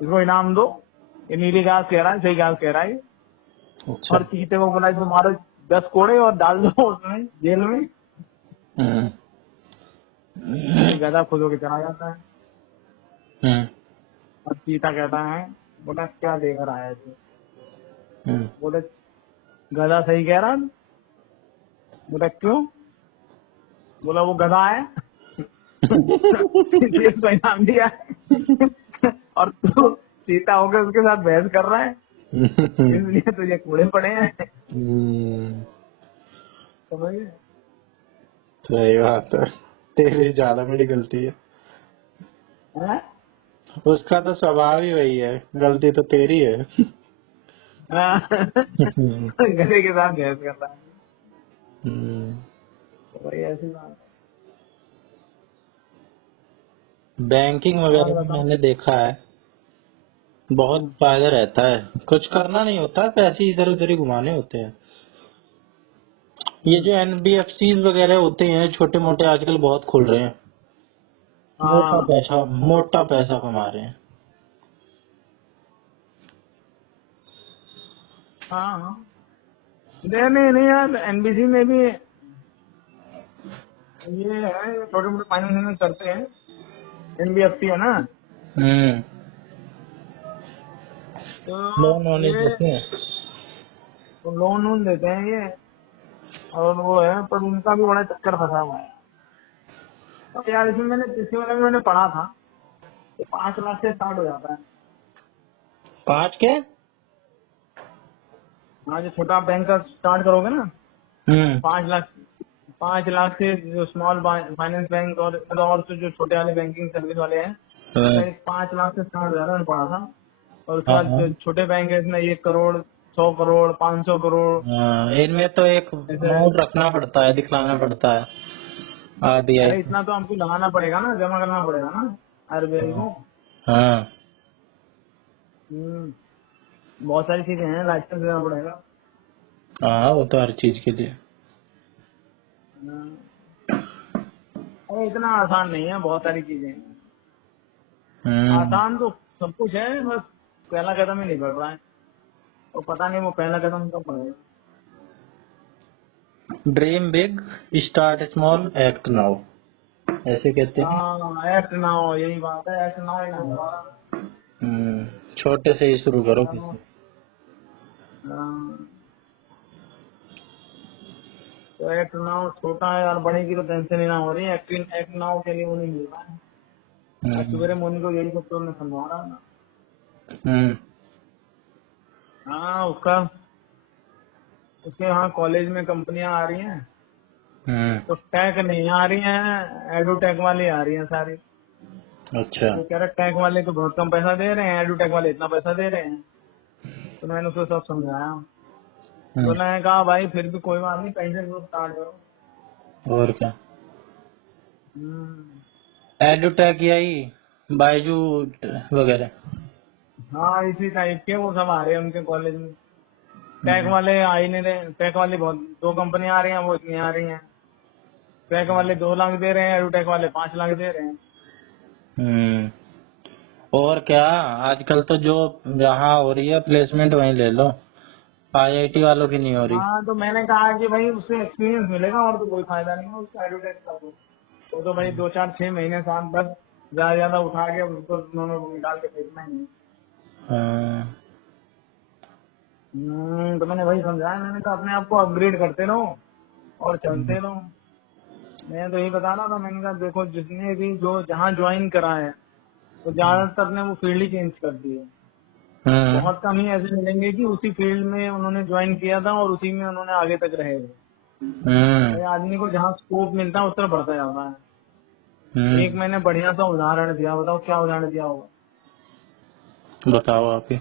इसको इनाम दो, ये नीली घास कह रहा है, सही घास कह रहा है। अच्छा। और चीते को बोला इसको मारो 10 कोड़े और डाल दो उसमें जेल में। गधा खुद होके चला जाता है। और चीता कहता है बोला क्या देख रहा है तू? बोले गधा सही कह रहा है। बोला क्यों? बोला वो गधा है इसलिए उसको इनाम दिया और तू चीता होकर उसके साथ बहस कर रहा है। इसलिए तुझे कूड़े पड़े हैं। समझ गए? सही बात है, तेरी ज्यादा बड़ी गलती है। हैं? उसका तो स्वभाव ही वही है, गलती तो तेरी है। हाँ। गधे के साथ बहस कर रहा है। तो वही ऐसी बात। बैंकिंग वगैरह में मैंने देखा है, बहुत फायदा रहता है, कुछ करना नहीं होता, पैसे इधर उधर ही घुमाने होते हैं। ये जो NBFC वगैरह होते हैं छोटे मोटे, आजकल बहुत खुल रहे हैं, हाँ मोटा पैसा कमा रहे हैं। हाँ। नहीं नहीं यार, NBC में भी ये है, छोटे मोटे फाइनेंस करते हैं। NBFC है ना, लोन तो वोन ये देते हैं। लोन वोन देते हैं ये, और वो है, पर उनका भी बड़ा चक्कर फंसा हुआ है। तो यार इसमें मैंने किसी वाले में मैंने पढ़ा था कि 5 लाख से स्टार्ट हो जाता है। 5 के? हाँ, जो छोटा बैंक का स्टार्ट करोगे ना, 5 लाख से जो स्मॉल फाइनेंस बैंक और तो जो छोटे वाले बैंकिंग सर्विस वाले हैं, उसका 5 लाख से स्टार्ट हो जाता है, मैंने पढ़ा था। और उसके बाद जो छोटे बैंक है इसमें 1 करोड़, 100 करोड़, 500 करोड़ इनमें तो एक अमाउंट रखना पड़ता है, दिखलाना पड़ता है RBI। अरे इतना तो हमको लगाना पड़ेगा ना, जमा करना पड़ेगा ना RBI को। हाँ बहुत सारी चीजें हैं, लाइसेंस देना पड़ेगा। हाँ, वो तो हर चीज के लिए। अरे इतना आसान नहीं है, बहुत सारी चीजें हैं। आसान तो सब कुछ है, बस पहला कदम ही नहीं बढ़ रहा है, और पता नहीं वो पहला कदम कब बढ़ेगा। Dream big, start small, act now, ऐसे कहते हैं। हाँ, एक्ट ना हो, यही बात है, एक्ट ना हो ना हमारा। छोटे से ही शुरू करो किसी। तो एक्ट ना हो छोटा है यार, बड़े की तो टेंशन ही ना हो रही है। एक्ट ना हो के लिए वो नहीं मिल रहा है। सवेरे मोनी को यही सब तो मैं समझा रहा ना। हाँ, उसके यहाँ कॉलेज में कंपनियां आ रही हैं, तो टैग नहीं आ रही हैं, एडुटेक वाली आ रही हैं सारी। अच्छा। तो कह रहे टैग वाले तो बहुत कम पैसा दे रहे हैं, एडुटेक वाले इतना पैसा दे रहे हैं। तो मैंने उसको सब समझाया, तो मैंने कहा भाई फिर भी कोई बात नहीं, पैसे ग्रुप स्टार्ट करो। और क्या, एडुटेक यही बायजू वगैरह। हाँ, इसी टाइप के वो सब आ रहे हैं उनके कॉलेज में। टैग वाले आ ही नहीं रहे, टैग वाले बहुत 2 कंपनी आ रही हैं, वो इतनी आ रही हैं। टैग वाले 2 लाख दे रहे हैं, एडुटेक वाले 5 लाख दे रहे हैं। और क्या, आजकल तो जो जहाँ हो रही है प्लेसमेंट वहीं ले लो, IIT वालों की नहीं हो रही। हाँ, तो मैंने कहा कि भाई उससे एक्सपीरियंस मिलेगा, और तो कोई फायदा नहीं है उसका एडुटेक का। वो तो भाई 2 4 6 महीने 7 10 ज्यादा उठा के उसको उन्होंने निकाल के फेंकना ही है। तो मैंने वही समझाया, मैंने कहा अपने आप को अपग्रेड करते रहो और चलते रहो। मैं तो यही बता रहा था, मैंने कहा देखो जिसने भी जो जहाँ ज्वाइन करा है, तो ज्यादातर ने वो फील्ड ही चेंज कर दी है। बहुत कम ही ऐसे मिलेंगे कि उसी फील्ड में उन्होंने ज्वाइन किया था और उसी में उन्होंने आगे तक रहे। भाई आदमी को जहाँ स्कोप मिलता है उस तरफ बढ़ता जाता है। एक मैंने बढ़िया सा उदाहरण दिया, बताओ क्या उदाहरण दिया होगा? बताओ आप ही।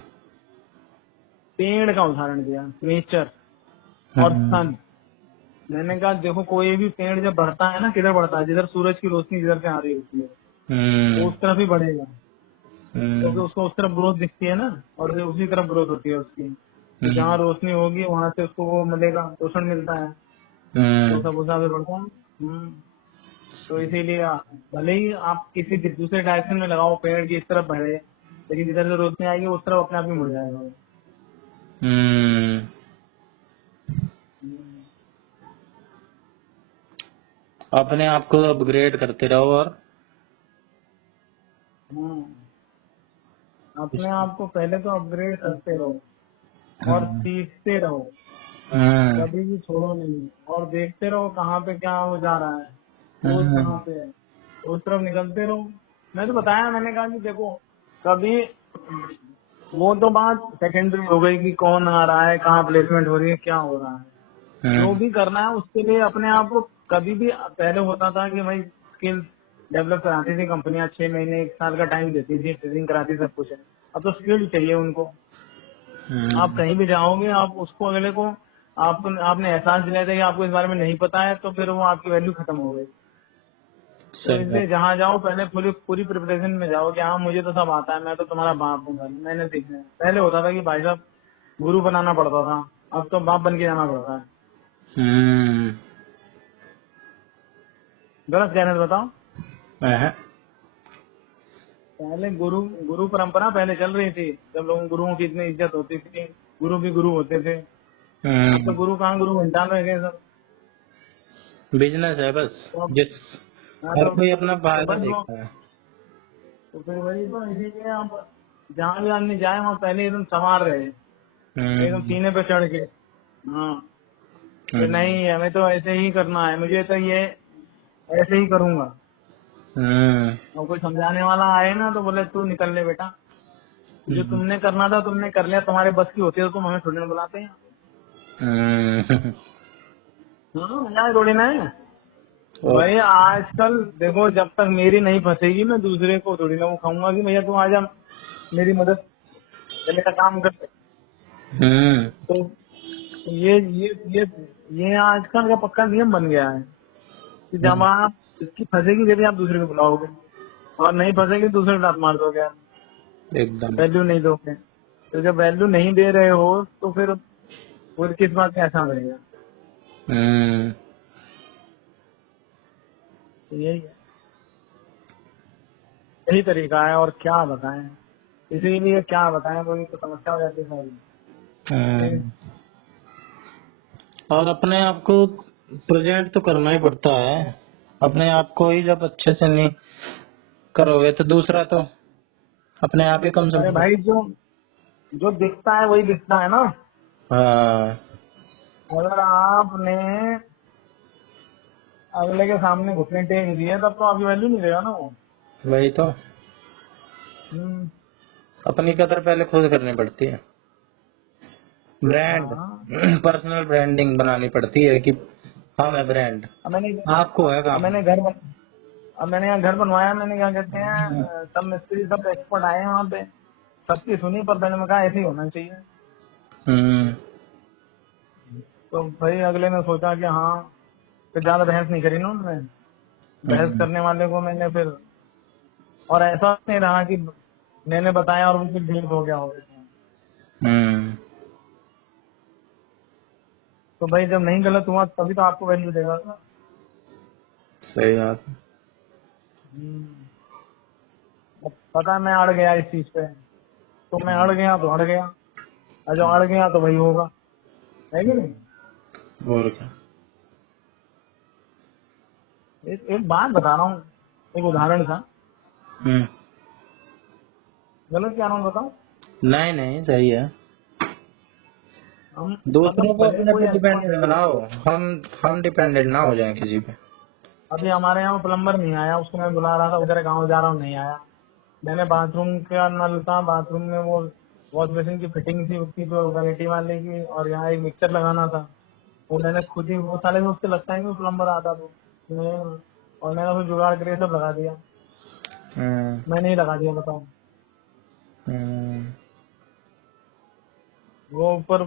पेड़ का उदाहरण दिया, नेचर और सन। मैंने कहा देखो कोई भी पेड़ जब बढ़ता है ना, किधर बढ़ता है? जिधर सूरज की रोशनी जिधर से आ रही होती है, वो उस तरफ ही बढ़ेगा, क्योंकि उसको उस तरफ ग्रोथ दिखती है ना, और उसी तरफ ग्रोथ होती है उसकी। तो जहाँ रोशनी होगी वहाँ से उसको वो मिलेगा, पोषण मिलता है, तो सब उस हिसाब से बढ़ता है। तो इसीलिए भले ही आप किसी दूसरे डायरेक्शन में लगाओ पेड़ की इस तरफ बढ़े, लेकिन जिधर से रोशनी आएगी उस तरफ अपने आप ही मुड़ जाएगा। अपने आप को अपग्रेड करते रहो और अपने आप को पहले तो अपग्रेड करते रहो और सीखते रहो, कभी भी छोड़ो नहीं, और देखते रहो कहाँ पे क्या हो जा रहा है, रोज कहाँ पे है, उस तरफ निकलते रहो। मैं तो बताया, मैंने कहा कि देखो कभी वो तो बात सेकेंडरी हो गई कि कौन आ रहा है, कहाँ प्लेसमेंट हो रही है, क्या हो रहा है। जो भी करना है उसके लिए अपने आप को कभी भी पहले होता था कि भाई स्किल डेवलप कराती थी कंपनियां, 6 महीने 1 साल का टाइम देती थी, ट्रेनिंग कराती सब कुछ है। अब तो स्किल चाहिए उनको। आप कहीं भी जाओगे, आप उसको अगले को आपने एहसास दिलाया था कि आपको इस बारे में नहीं पता है, तो फिर वो आपकी वैल्यू खत्म हो गई। तो सही इसलिए बात। जहाँ जाओ पहले पूरी प्रिपरेशन में जाओ कि हाँ मुझे तो सब आता है, मैं तो तुम्हारा बाप हूँ, मैंने सीखना है। पहले होता था कि भाई साहब गुरु बनाना पड़ता था, अब तो बाप बन के जाना पड़ता है। गलत कह रहे हैं तो बताओ। अहं, पहले गुरु गुरु परंपरा पहले चल रही थी, जब लोगों गुरुओं की इतनी इज्जत होती थी, गुरु भी गुरु होते थे। अब तो गुरु कहाँ, गुरु घंटाल रह गए सब। बिजनेस है बस। तो अब जिस हाँ, हर तो कोई अपना फायदा बस वो, देखता है। तो फिर वही तो, इसीलिए आप जहाँ भी आदमी जाए वहाँ पहले एकदम संवार रहे, एकदम हम्म, सीने पे चढ़ के। हाँ कि नहीं हमें तो ऐसे ही करना है, मुझे तो ये ऐसे ही करूंगा। हम्म, और कोई समझाने वाला आए ना तो बोले तू निकल ले बेटा, जो हम्म, तुमने करना था तुमने कर लिया, तुम्हारे बस की होती है तो तुम हमें थोड़ी ना बुलाते हैं। हम्म, मजाक थोड़ी ना है और भाई। आजकल देखो, जब तक मेरी नहीं फंसेगी मैं दूसरे को थोड़ी ना वो खाऊंगा कि भैया तू आजा मेरी मदद या मेरा काम कर। तो ये आजकल का पक्का नियम बन गया है कि जब आप इसकी फंसेगी जब आप दूसरे को बुलाओगे, और नहीं फंसेगी दूसरे को लात मार दोगे, आप एकदम। वैल्यू नहीं दोगे। तो जब वैल्यू नहीं दे रहे हो तो फिर किस बात का एहसास रहेगा। हम्म, तो यही तरीका है, और क्या बताएं। इसीलिए क्या बताएं, कोई तो समस्या हो जाती है सारी। हम्म। और अपने आप को प्रेजेंट तो करना ही पड़ता है। अपने आप को ही जब अच्छे से नहीं करोगे तो दूसरा तो अपने आप ही कम अरे समझ। भाई जो जो दिखता है वही दिखता है ना। हाँ, अगर आपने अगले के सामने घुटने टेक दिए तब तो आपकी वैल्यू नहीं देगा ना वो। वही तो। हम्म, अपनी कदर पहले खुद करनी पड़ती है। ब्रांड, हाँ। पर्सनल ब्रांडिंग बनानी पड़ती है कि हाँ मैं ब्रांड, अब मैंने आपको है अब काम। मैंने अब मैंने यहाँ घर बनवाया, मैंने क्या कहते हैं, सब मिस्त्री सब एक्सपर्ट आए हैं वहाँ पे, सबकी सुनी, पर मैंने कहा ऐसे ही होना चाहिए। हम्म, तो भाई अगले ने सोचा कि हाँ, फिर ज्यादा बहस नहीं करी ना उन्होंने। बहस हम्म, करने वाले को मैंने फिर, और ऐसा नहीं रहा कि मैंने बताया और वो फिर भीड़ हो गया हो। हम्म, तो भाई जब नहीं गलत हुआ तभी तो आपको वैल्यू देगा। सही बात है। अब पता है मैं अड़ गया इस चीज पे, तो मैं अड़ गया तो अड़ गया, और जो अड़ गया तो वही होगा, है कि नहीं। और क्या। एक बात बता रहा हूँ, एक उदाहरण था। हम्म, गलत क्या रहा हूँ बताओ। नहीं नहीं सही है। हम दूसरों मतलब को भले अपने कोई पे डिपेंडेंट बनाओ, हम डिपेंडेंट ना हो जाए किसी पे। अभी हमारे यहाँ प्लम्बर नहीं आया, उसको मैं बुला रहा था, उधर गाँव जा रहा हूँ, नहीं आया। मैंने बाथरूम का नल था, बाथरूम में वो वॉश बेसिन की फिटिंग थी उसकी, तो वैनिटी वाले की, और यहाँ एक मिक्सर लगाना था। वो मैंने खुद ही, वो साले में उससे लगता है कि प्लम्बर आता तो और मैंने उसको जुगाड़ करके सब लगा दिया। हम्म, मैंने ही लगा दिया बताओ। हम्म, वो ऊपर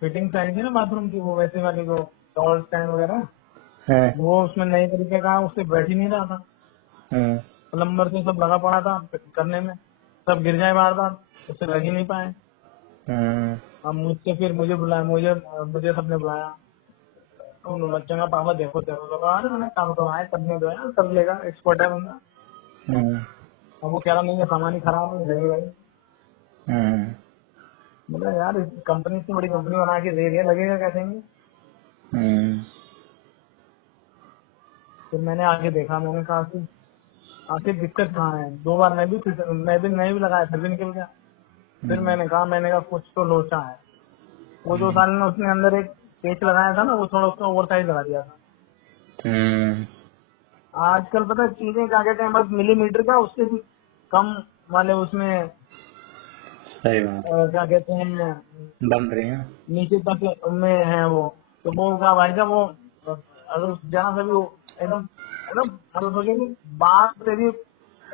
फिटिंग आई थी ना बाथरूम की, वो वैसे वाली, वो टॉवल स्टैंड वगैरह, है, वो उसमें नए तरीके का, उससे बैठ ही नहीं रहा था। हम्म, प्लम्बर से सब लगा पड़ा था करने में, सब गिर जाए बार बार, उससे लग ही नहीं पाए। हम्म, अब मुझसे फिर मुझे बुलाया, मुझे सबने बुलाया, उन बच्चों का पापा देखो देखो तो कहा, अरे मैंने काम तो आए करने दो यार, कर लेगा, एक्सपर्ट है बंदा। हम्म, अब वो कह रहा नहीं है सामान ही खराब है, लगेगा ही। हम्म, बोला यार कंपनी इतनी बड़ी कंपनी बना के दे रही है, लगेगा कैसे नहीं। हम्म, फिर मैंने आगे देखा, मैंने कहा कि आखिर दिक्कत कहाँ है। 2 बार मैं भी लगाया, फिर भी निकल गया। फिर मैंने कहा कुछ तो लोचा है। वो जो साल ने उसने अंदर एक पेच लगाया था ना, वो थोड़ा उसका ओवर साइज लगा दिया था। हम्म, आजकल पता है चीजें क्या कहते हैं, बस मिलीमीटर का उससे भी कम वाले उसमें सही बात, क्या कहते हैं, बन रही है। नीचे तक में है वो। तो वो क्या भाई साहब, वो अगर जहाँ से भी वो एकदम एकदम मतलब सोचो कि बाल तेरी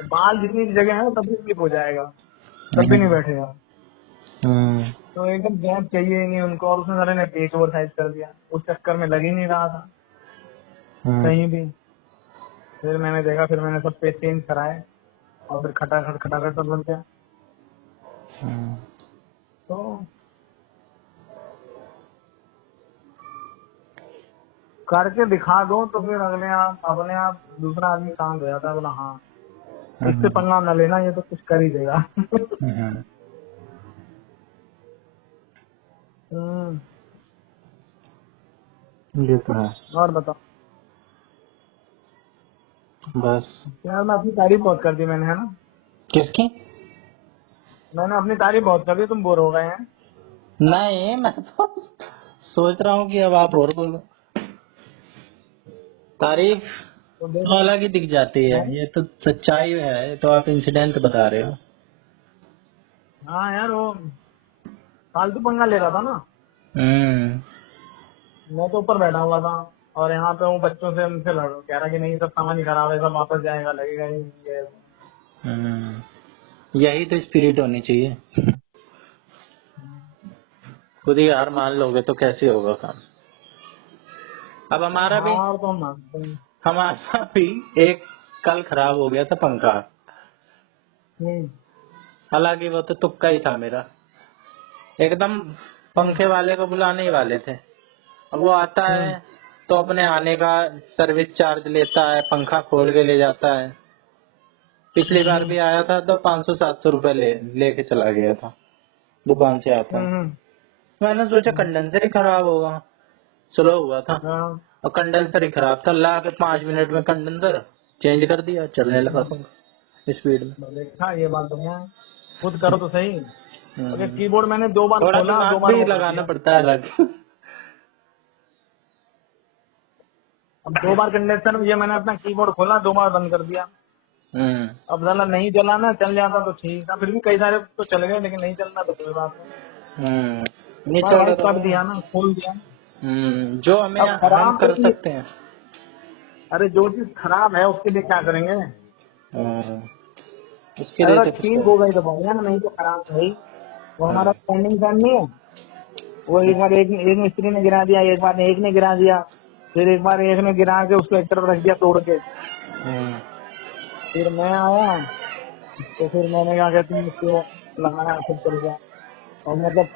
बाल जितनी भी जगह है तब भी स्लिप हो जाएगा, तब भी नहीं बैठेगा। तो एकदम गैप चाहिए ही नहीं उनको, और उसने सारे ने पेट ओवर साइज कर दिया, उस चक्कर में लग ही नहीं रहा था कहीं भी। फिर मैंने देखा, फिर मैंने सब पेज चेंज कराए और फिर खटाखट सब बन गया। तो करके दिखा दो तो फिर अगले आप अपने आप दूसरा आदमी काम हो जाता है, बोला हाँ इससे पंगा न लेना, ये तो कुछ कर ही देगा। ये तो है। और बताओ बस यार, मैं अपनी तारीफ बहुत कर दी मैंने, है ना? किसकी? मैंने अपनी तारीफ बहुत कर दी, तुम बोर हो गए हैं। नहीं, मैं तो सोच रहा हूँ कि अब आप और बोलो। तारीफ तो तो अलग ही दिख जाती है, ये तो सच्चाई है, ये तो आप इंसिडेंट बता रहे हो। हाँ यार, वो फालतू पंगा ले रहा था ना, मैं तो ऊपर बैठा हुआ था और यहाँ पे वो बच्चों से उनसे लड़ कह रहा कि नहीं सब सामान ही खराब है, सब वापस जाएगा, लगेगा ही ये। यही तो स्पिरिट होनी चाहिए। खुद ही हार मान लोगे तो कैसे होगा काम। अब हमारा भी हाँ तो हम मानते हैं। हमारा भी एक कल खराब हो गया था पंखा, हालांकि वो तो तुक्का ही था मेरा, एकदम पंखे वाले को बुलाने ही वाले थे। अब वो आता है तो अपने आने का सर्विस चार्ज लेता है, पंखा खोल के ले जाता है। पिछली बार भी आया था तो 500-700 रुपए लेके चला गया था दुकान से आता है। मैंने सोचा कंडेंसर ही खराब होगा, स्लो हुआ था और कंडेंसर ही खराब था। ला के 5 मिनट में कंडेंसर चेंज कर दिया, चलने लगा पंखा स्पीड में। देखा, ये बात बढ़िया है, खुद करो तो सही। अगर कीबोर्ड मैंने 2 बार थोड़ा खोला, 2 दिमाग बार भी वो कर लगाना दिया। पड़ता है अलग। अब 2 बार कंडेंसर, ये मैंने अपना कीबोर्ड खोला, 2 बार बंद कर दिया। अब साला नहीं चला ना, चल जाता तो ठीक था, फिर भी कई सारे तो चल गए, लेकिन नहीं चलना तो कोई बात नहीं। भाई कर दिया ना, खोल दिया। जो हमें अब हम खराब कर सकते हैं। अरे जो चीज खराब है उसके लिए क्या करेंगे? उसके लिए अगर तो ठीक हो गई तो बढ़िया, नहीं तो खराब है ही। वो हमारा स्टैंडिंग फैन नहीं है, वो एक बार एक मिस्त्री ने गिरा दिया, एक बार एक ने गिरा दिया, फिर एक बार एक ने गिरा के उसको एक तरफ रख दिया तोड़ के। फिर मैं आया तो फिर मैंने क्या कहते हैं उसको लगाया, खुद कर दिया और मतलब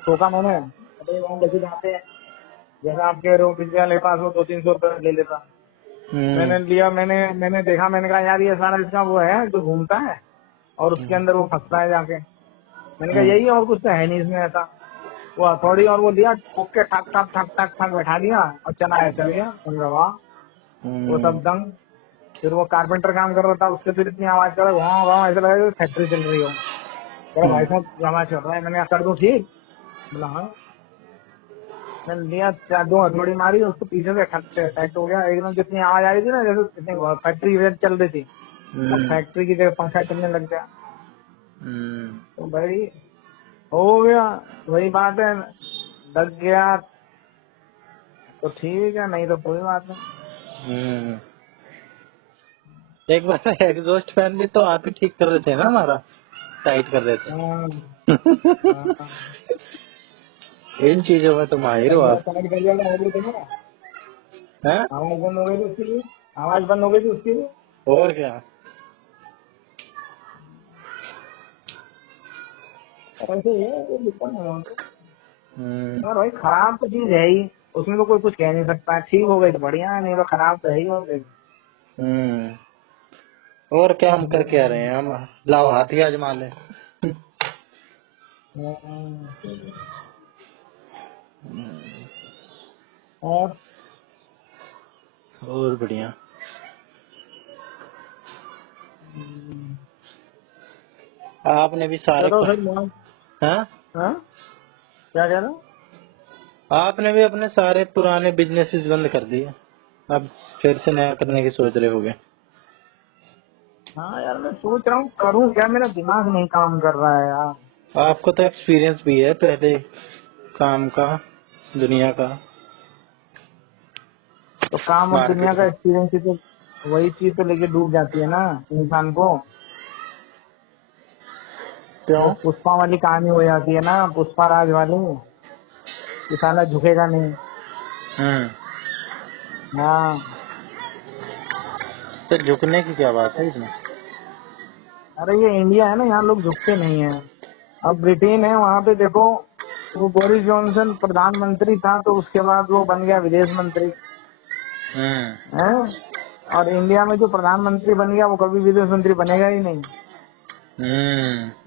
ठोका मैंने। अरे वहाँ लेके जाते हैं, जैसा आप कह रहे हो बिजली वाले पास वो 200-300 रुपए ले लेता। मैंने लिया, मैंने देखा, मैंने कहा यार ये सारा इसका वो है जो घूमता है और उसके अंदर वो फंसता है जाके। मैंने कहा यही है, और कुछ तो है नहीं इसमें ऐसा। वो हथौड़ी और वो दिया, ठोक के ठक ठक ठक ठक ठक बैठा दिया और चलाया, चल गया। मैंने कहा वाह, वो सब दंग। फिर वो कारपेंटर काम कर रहा था, उससे फिर इतनी आवाज कर वहाँ वहाँ, ऐसा लगा फैक्ट्री चल रही हो। बोला भाई साहब आवाज चल रहा है, मैंने कर दूं ठीक? बोला हाँ। मैंने लिया, 2 हथौड़ी मारी, उसको पीछे से टाइट हो गया एकदम। जितनी आवाज आ रही थी ना, जैसे फैक्ट्री चल रही थी, फैक्ट्री की जगह पंखा चलने लग गया। तो भाई हो गया, वही बात है, लग गया तो ठीक है, नहीं तो कोई बात नहीं। एक बार एग्जॉस्ट फैन भी तो आप ही ठीक कर रहे थे ना, हमारा टाइट कर रहे थे। इन चीजों में तो माहिर हो आप। आवाज बंद हो गई थी उसके लिए, आवाज बंद हो गई थी उसके लिए। और क्या, ऐसे ही है, कोई दिक्कत नहीं है। और भाई खराब तो चीज है ही, उसमें तो कोई कुछ कह नहीं सकता। ठीक हो गई तो बढ़िया, नहीं तो खराब तो है ही। और क्या हम कर क्या रहे हैं, हम लाओ हाथ ही आजमा ले। और बढ़िया। आपने भी सारे हाँ? क्या कह रहे हो? आपने भी अपने सारे पुराने बिजनेसेस बंद कर दिए, अब फिर से नया करने की सोच रहे होगे। हाँ यार, मैं सोच रहा हूँ करूँ क्या, मेरा दिमाग नहीं काम कर रहा है यार। आपको तो एक्सपीरियंस भी है पहले काम का, दुनिया का। तो काम और दुनिया का मार्केटिंग। एक्सपीरियंस ही तो वही चीज तो लेके डूब जाती है ना इंसान को। क्यों? वो पुष्पा वाली कहानी हो जाती है ना, पुष्पा राज वाली, कि साला झुकेगा नहीं। हाँ। तो झुकने की क्या बात है इसमें? अरे ये इंडिया है ना, यहाँ लोग झुकते नहीं है। अब ब्रिटेन है, वहाँ पे देखो, वो बोरिस जॉनसन प्रधानमंत्री था तो उसके बाद वो बन गया विदेश मंत्री है। और इंडिया में जो प्रधानमंत्री बन गया वो कभी विदेश मंत्री बनेगा ही नहीं।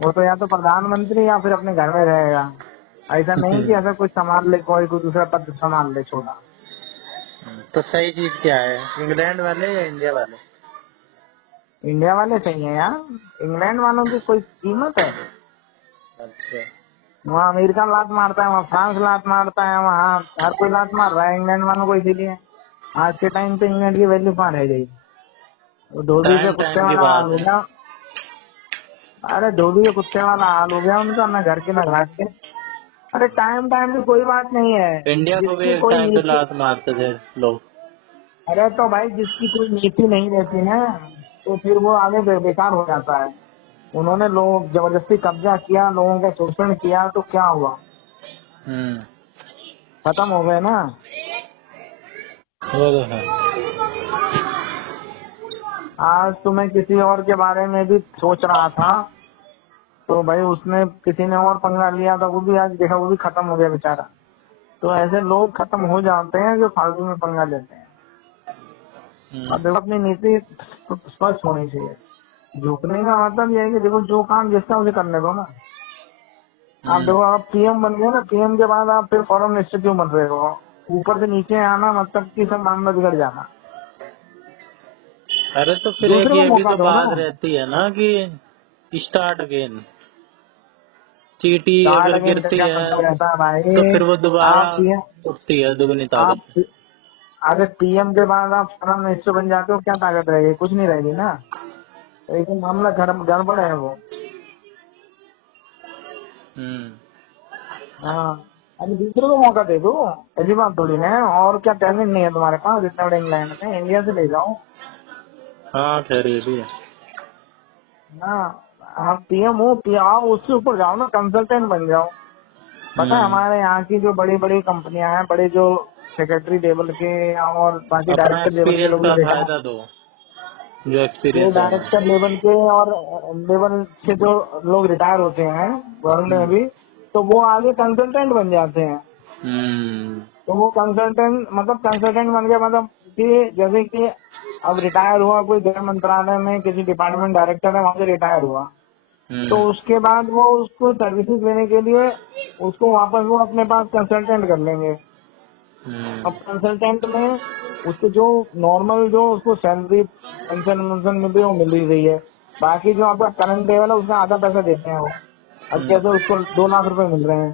वो तो या तो प्रधानमंत्री या फिर अपने घर में रहेगा। ऐसा नहीं कि ऐसा कुछ संभाल ले, कोई दूसरा पद संभाल ले छोटा। तो सही चीज क्या है, इंग्लैंड वाले या इंडिया वाले? इंडिया वाले सही है यार, इंग्लैंड वालों की कोई कीमत है? अच्छा। वहाँ अमेरिका लात मारता है, वहाँ फ्रांस लात मारता है, वहाँ हर कोई लात मार रहा है इंग्लैंड वालों को। इसीलिए आज के टाइम पे इंग्लैंड की वैल्यू कहाँ रह गई? वो धोबी के कुत्ते टाइम की वाला हाल बात हो है। गया। अरे धोबी के कुत्ते वाला हाल हो गया उनका, ना घर के ना घाट के। अरे टाइम टाइम की कोई बात नहीं है, इंडिया को भी जिसकी एक कोई टाइम पे नीति। लात मारते थे लोग। अरे तो भाई जिसकी कोई नीति नहीं रहती ना, तो फिर वो आगे बेकार हो जाता है। उन्होंने लोग जबरदस्ती कब्जा किया, लोगों का शोषण किया, तो क्या हुआ? खत्म हो गए ना। वो तो है। आज तो मैं किसी और के बारे में भी सोच रहा था, तो भाई उसने किसी ने और पंगा लिया था, वो भी आज देखा वो भी खत्म हो गया बेचारा। तो ऐसे लोग खत्म हो जाते हैं जो फालतू में पंगा लेते हैं। और देखो अपनी नीति तो स्पष्ट होनी चाहिए। झुकने का मतलब ये है कि देखो जो काम जिसका उसे करने दो ना। आप देखो, आप पीएम बन गए ना, पीएम के बाद आप फिर फॉरेन मिनिस्टर क्यों बन रहे हो? ऊपर से नीचे आना मतलब कि सब मामला बिगड़ जाना। अरे तो फिर एक दूसरे को ये भी मौका तो दो ना। बात रहती है ना कि स्टार्ट अगेन। चींटी स्टार्ट अगर अगेन का गिरती क्या है मतलब रहता है तो भाई? फिर वो दोबारा आप पीएम, उठती है दुगनी ताकत से। आप अगर पीएम के बाद आप फॉरेन मिनिस्टर बन जाते हो, क्या ताकत रहेगी? कुछ नहीं रहेगी ना। तो एक मामला गड़बड़ है वो। हाँ, अभी दूसरे को मौका दे दो, ऐसी बात थोड़ी ना है। और क्या टैलेंट नहीं है तुम्हारे पास? इतना बड़े इंग्लैंड में, इंडिया से ले जाओ हाँ खैर ये भी है। ना। आप पीएम हो, आप उससे ऊपर जाओ ना, कंसल्टेंट बन जाओ। पता है हमारे यहाँ की जो बड़ी बड़ी कंपनियां हैं, बड़े जो सेक्रेटरी लेवल के और बाकी अपना डायरेक्टर लेवल के एक्सपीरियंस लोग का जो देखा है, फायदा दो, जो जो एक्सपीरियंस है उनमें। डायरेक्टर लेवल के और लेवल के जो लोग रिटायर होते हैं गवर्नमेंट में भी, तो वो आगे कंसल्टेंट बन जाते हैं। तो वो कंसल्टेंट मतलब कंसल्टेंट बन गया, मतलब कि जैसे कि अब रिटायर हुआ कोई गृह मंत्रालय में किसी डिपार्टमेंट डायरेक्टर है, वहाँ से रिटायर हुआ, तो उसके बाद वो उसको सर्विसेज देने के लिए उसको वापस वो अपने पास कंसल्टेंट कर लेंगे। अब कंसल्टेंट में उसको जो नॉर्मल जो उसको सैलरी पेंशन मिल रही है वो मिल ही रही है। बाकी जो आपका करंट लेवल है उसका आधा पैसा देते हैं वो। अब जैसे उसको 2 लाख रुपए मिल रहे हैं,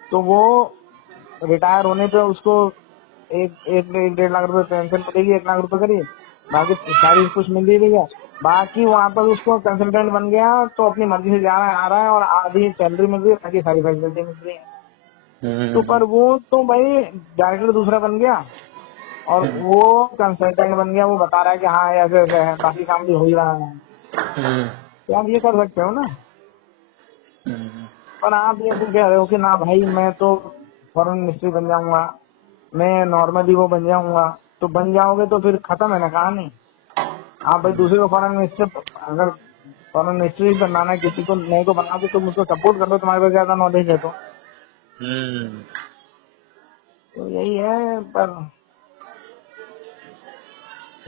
तो वो रिटायर होने पे उसको एक एक 1.5 लाख रुपए पेंशन मिलेगी, 1 लाख रुपए करीब। बाकी सारी कुछ मिल ही रही है। बाकी वहाँ पर उसको कंसल्टेंट बन गया तो अपनी मर्जी से जा रहा है, आ रहा है, और आधी सैलरी मिल रही है, बाकी सारी फैसिलिटी मिल रही है। तो पर वो तो भाई डायरेक्टर दूसरा बन गया और वो कंसल्टेंट बन गया, वो बता रहा है कि हाँ ऐसे ऐसे है, बाकी काम भी हो ही रहा है। तो आप ये कर सकते हो ना। पर आप ये तो कह रहे हो कि ना भाई मैं तो फॉरेन मिनिस्ट्री बन जाऊंगा, मैं नॉर्मली वो बन जाऊंगा। तो बन जाओगे तो फिर खत्म है ना कहानी। आप भाई दूसरे को फॉरेन मिनिस्टर, अगर फॉरेन मिनिस्ट्री बनाना है किसी को नए को बना, तो तुम उसको सपोर्ट कर लो, तुम्हारे पास ज्यादा नॉलेज है तो यही है। पर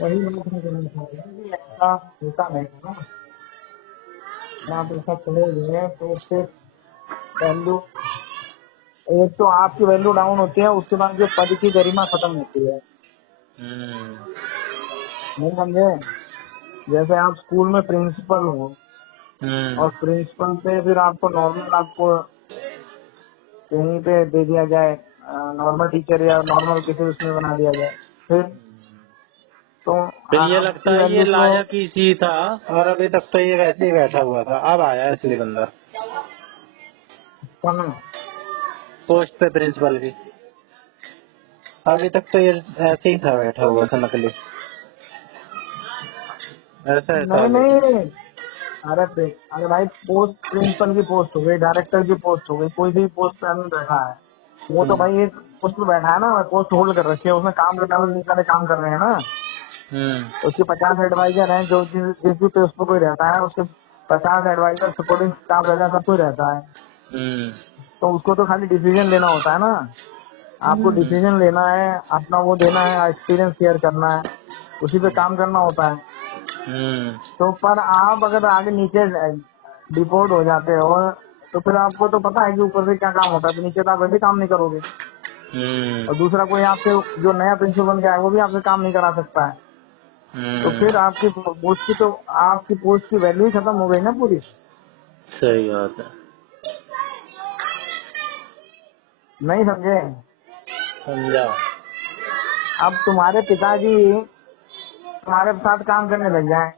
वही बात नहीं करना चाहिए, ऐसा होता नहीं है ना। आप ऐसा करोगे तो फिर वैल्यू, एक तो आपकी वैल्यू डाउन होती है, उसके बाद जो पद की गरिमा खत्म होती है। नहीं समझे? जैसे आप स्कूल में प्रिंसिपल हो और प्रिंसिपल से फिर आपको नॉर्मल आपको कहीं पे दे दिया जाए, नॉर्मल टीचर या नॉर्मल किसी उसमें बना दिया जाए, तो फिर ये लगता आपकी है ये वैल्यू तो लायक ही था, और अभी तक तो ये वैसे ही बैठा हुआ था, अब आया है असली बंदा। कहाँ? पोस्ट पे प्रिंसिपल की। अभी तक तो ये ऐसे ही था, बैठा हुआ था नकली। ऐसा है था नहीं अभी। नहीं, अरे भाई पोस्ट प्रिंसिपल की पोस्ट हो गई, डायरेक्टर की पोस्ट हो गई, कोई भी पोस्ट पे आदमी बैठा है, वो तो भाई एक पोस्ट पे बैठा है ना, पोस्ट होल्ड कर रखी है, उसमें काम करने वाले सारे काम कर रहे हैं ना। उसके 50 एडवाइजर हैं, जो जिस भी पोस्ट पे कोई रहता है उसके 50 एडवाइजर, सपोर्टिंग स्टाफ रहता है, सब कोई रहता है। तो उसको तो खाली डिसीजन लेना होता है ना, आपको डिसीजन लेना है, अपना वो देना है, एक्सपीरियंस शेयर करना है, उसी पे काम करना होता है। तो पर आप अगर आगे नीचे डिपोर्ट हो जाते हो तो फिर आपको तो पता है कि ऊपर से क्या काम होता है, तो नीचे तो आप वैसे काम नहीं करोगे, और दूसरा कोई आपसे जो नया प्रिंसिपल बन के आया वो भी आपसे काम नहीं करा सकता है। तो फिर आपकी पोस्ट की वैल्यू ही खत्म हो गई ना पूरी। सही बात है। नहीं समझे? समझा। अब तुम्हारे पिताजी तुम्हारे साथ काम करने लग जाए,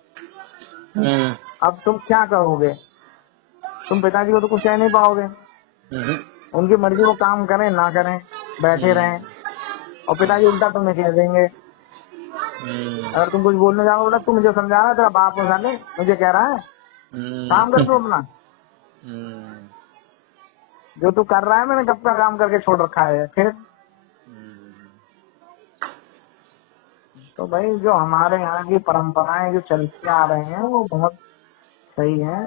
अब तुम क्या करोगे? तुम पिताजी को तो कुछ कह नहीं पाओगे, उनकी मर्जी, वो काम करें ना करें, बैठे रहें, और पिताजी उल्टा तुम्हें कह देंगे। अगर तुम कुछ बोलने जाओगे बोला, तू मुझे समझा रहा है, तेरा बाप हो साले, मुझे कह रहा है काम कर तू अपना, जो तू कर रहा है मैंने कब का काम करके छोड़ रखा है। फिर तो भाई जो हमारे यहाँ की परंपराएं जो चलती आ रही हैं वो बहुत सही है।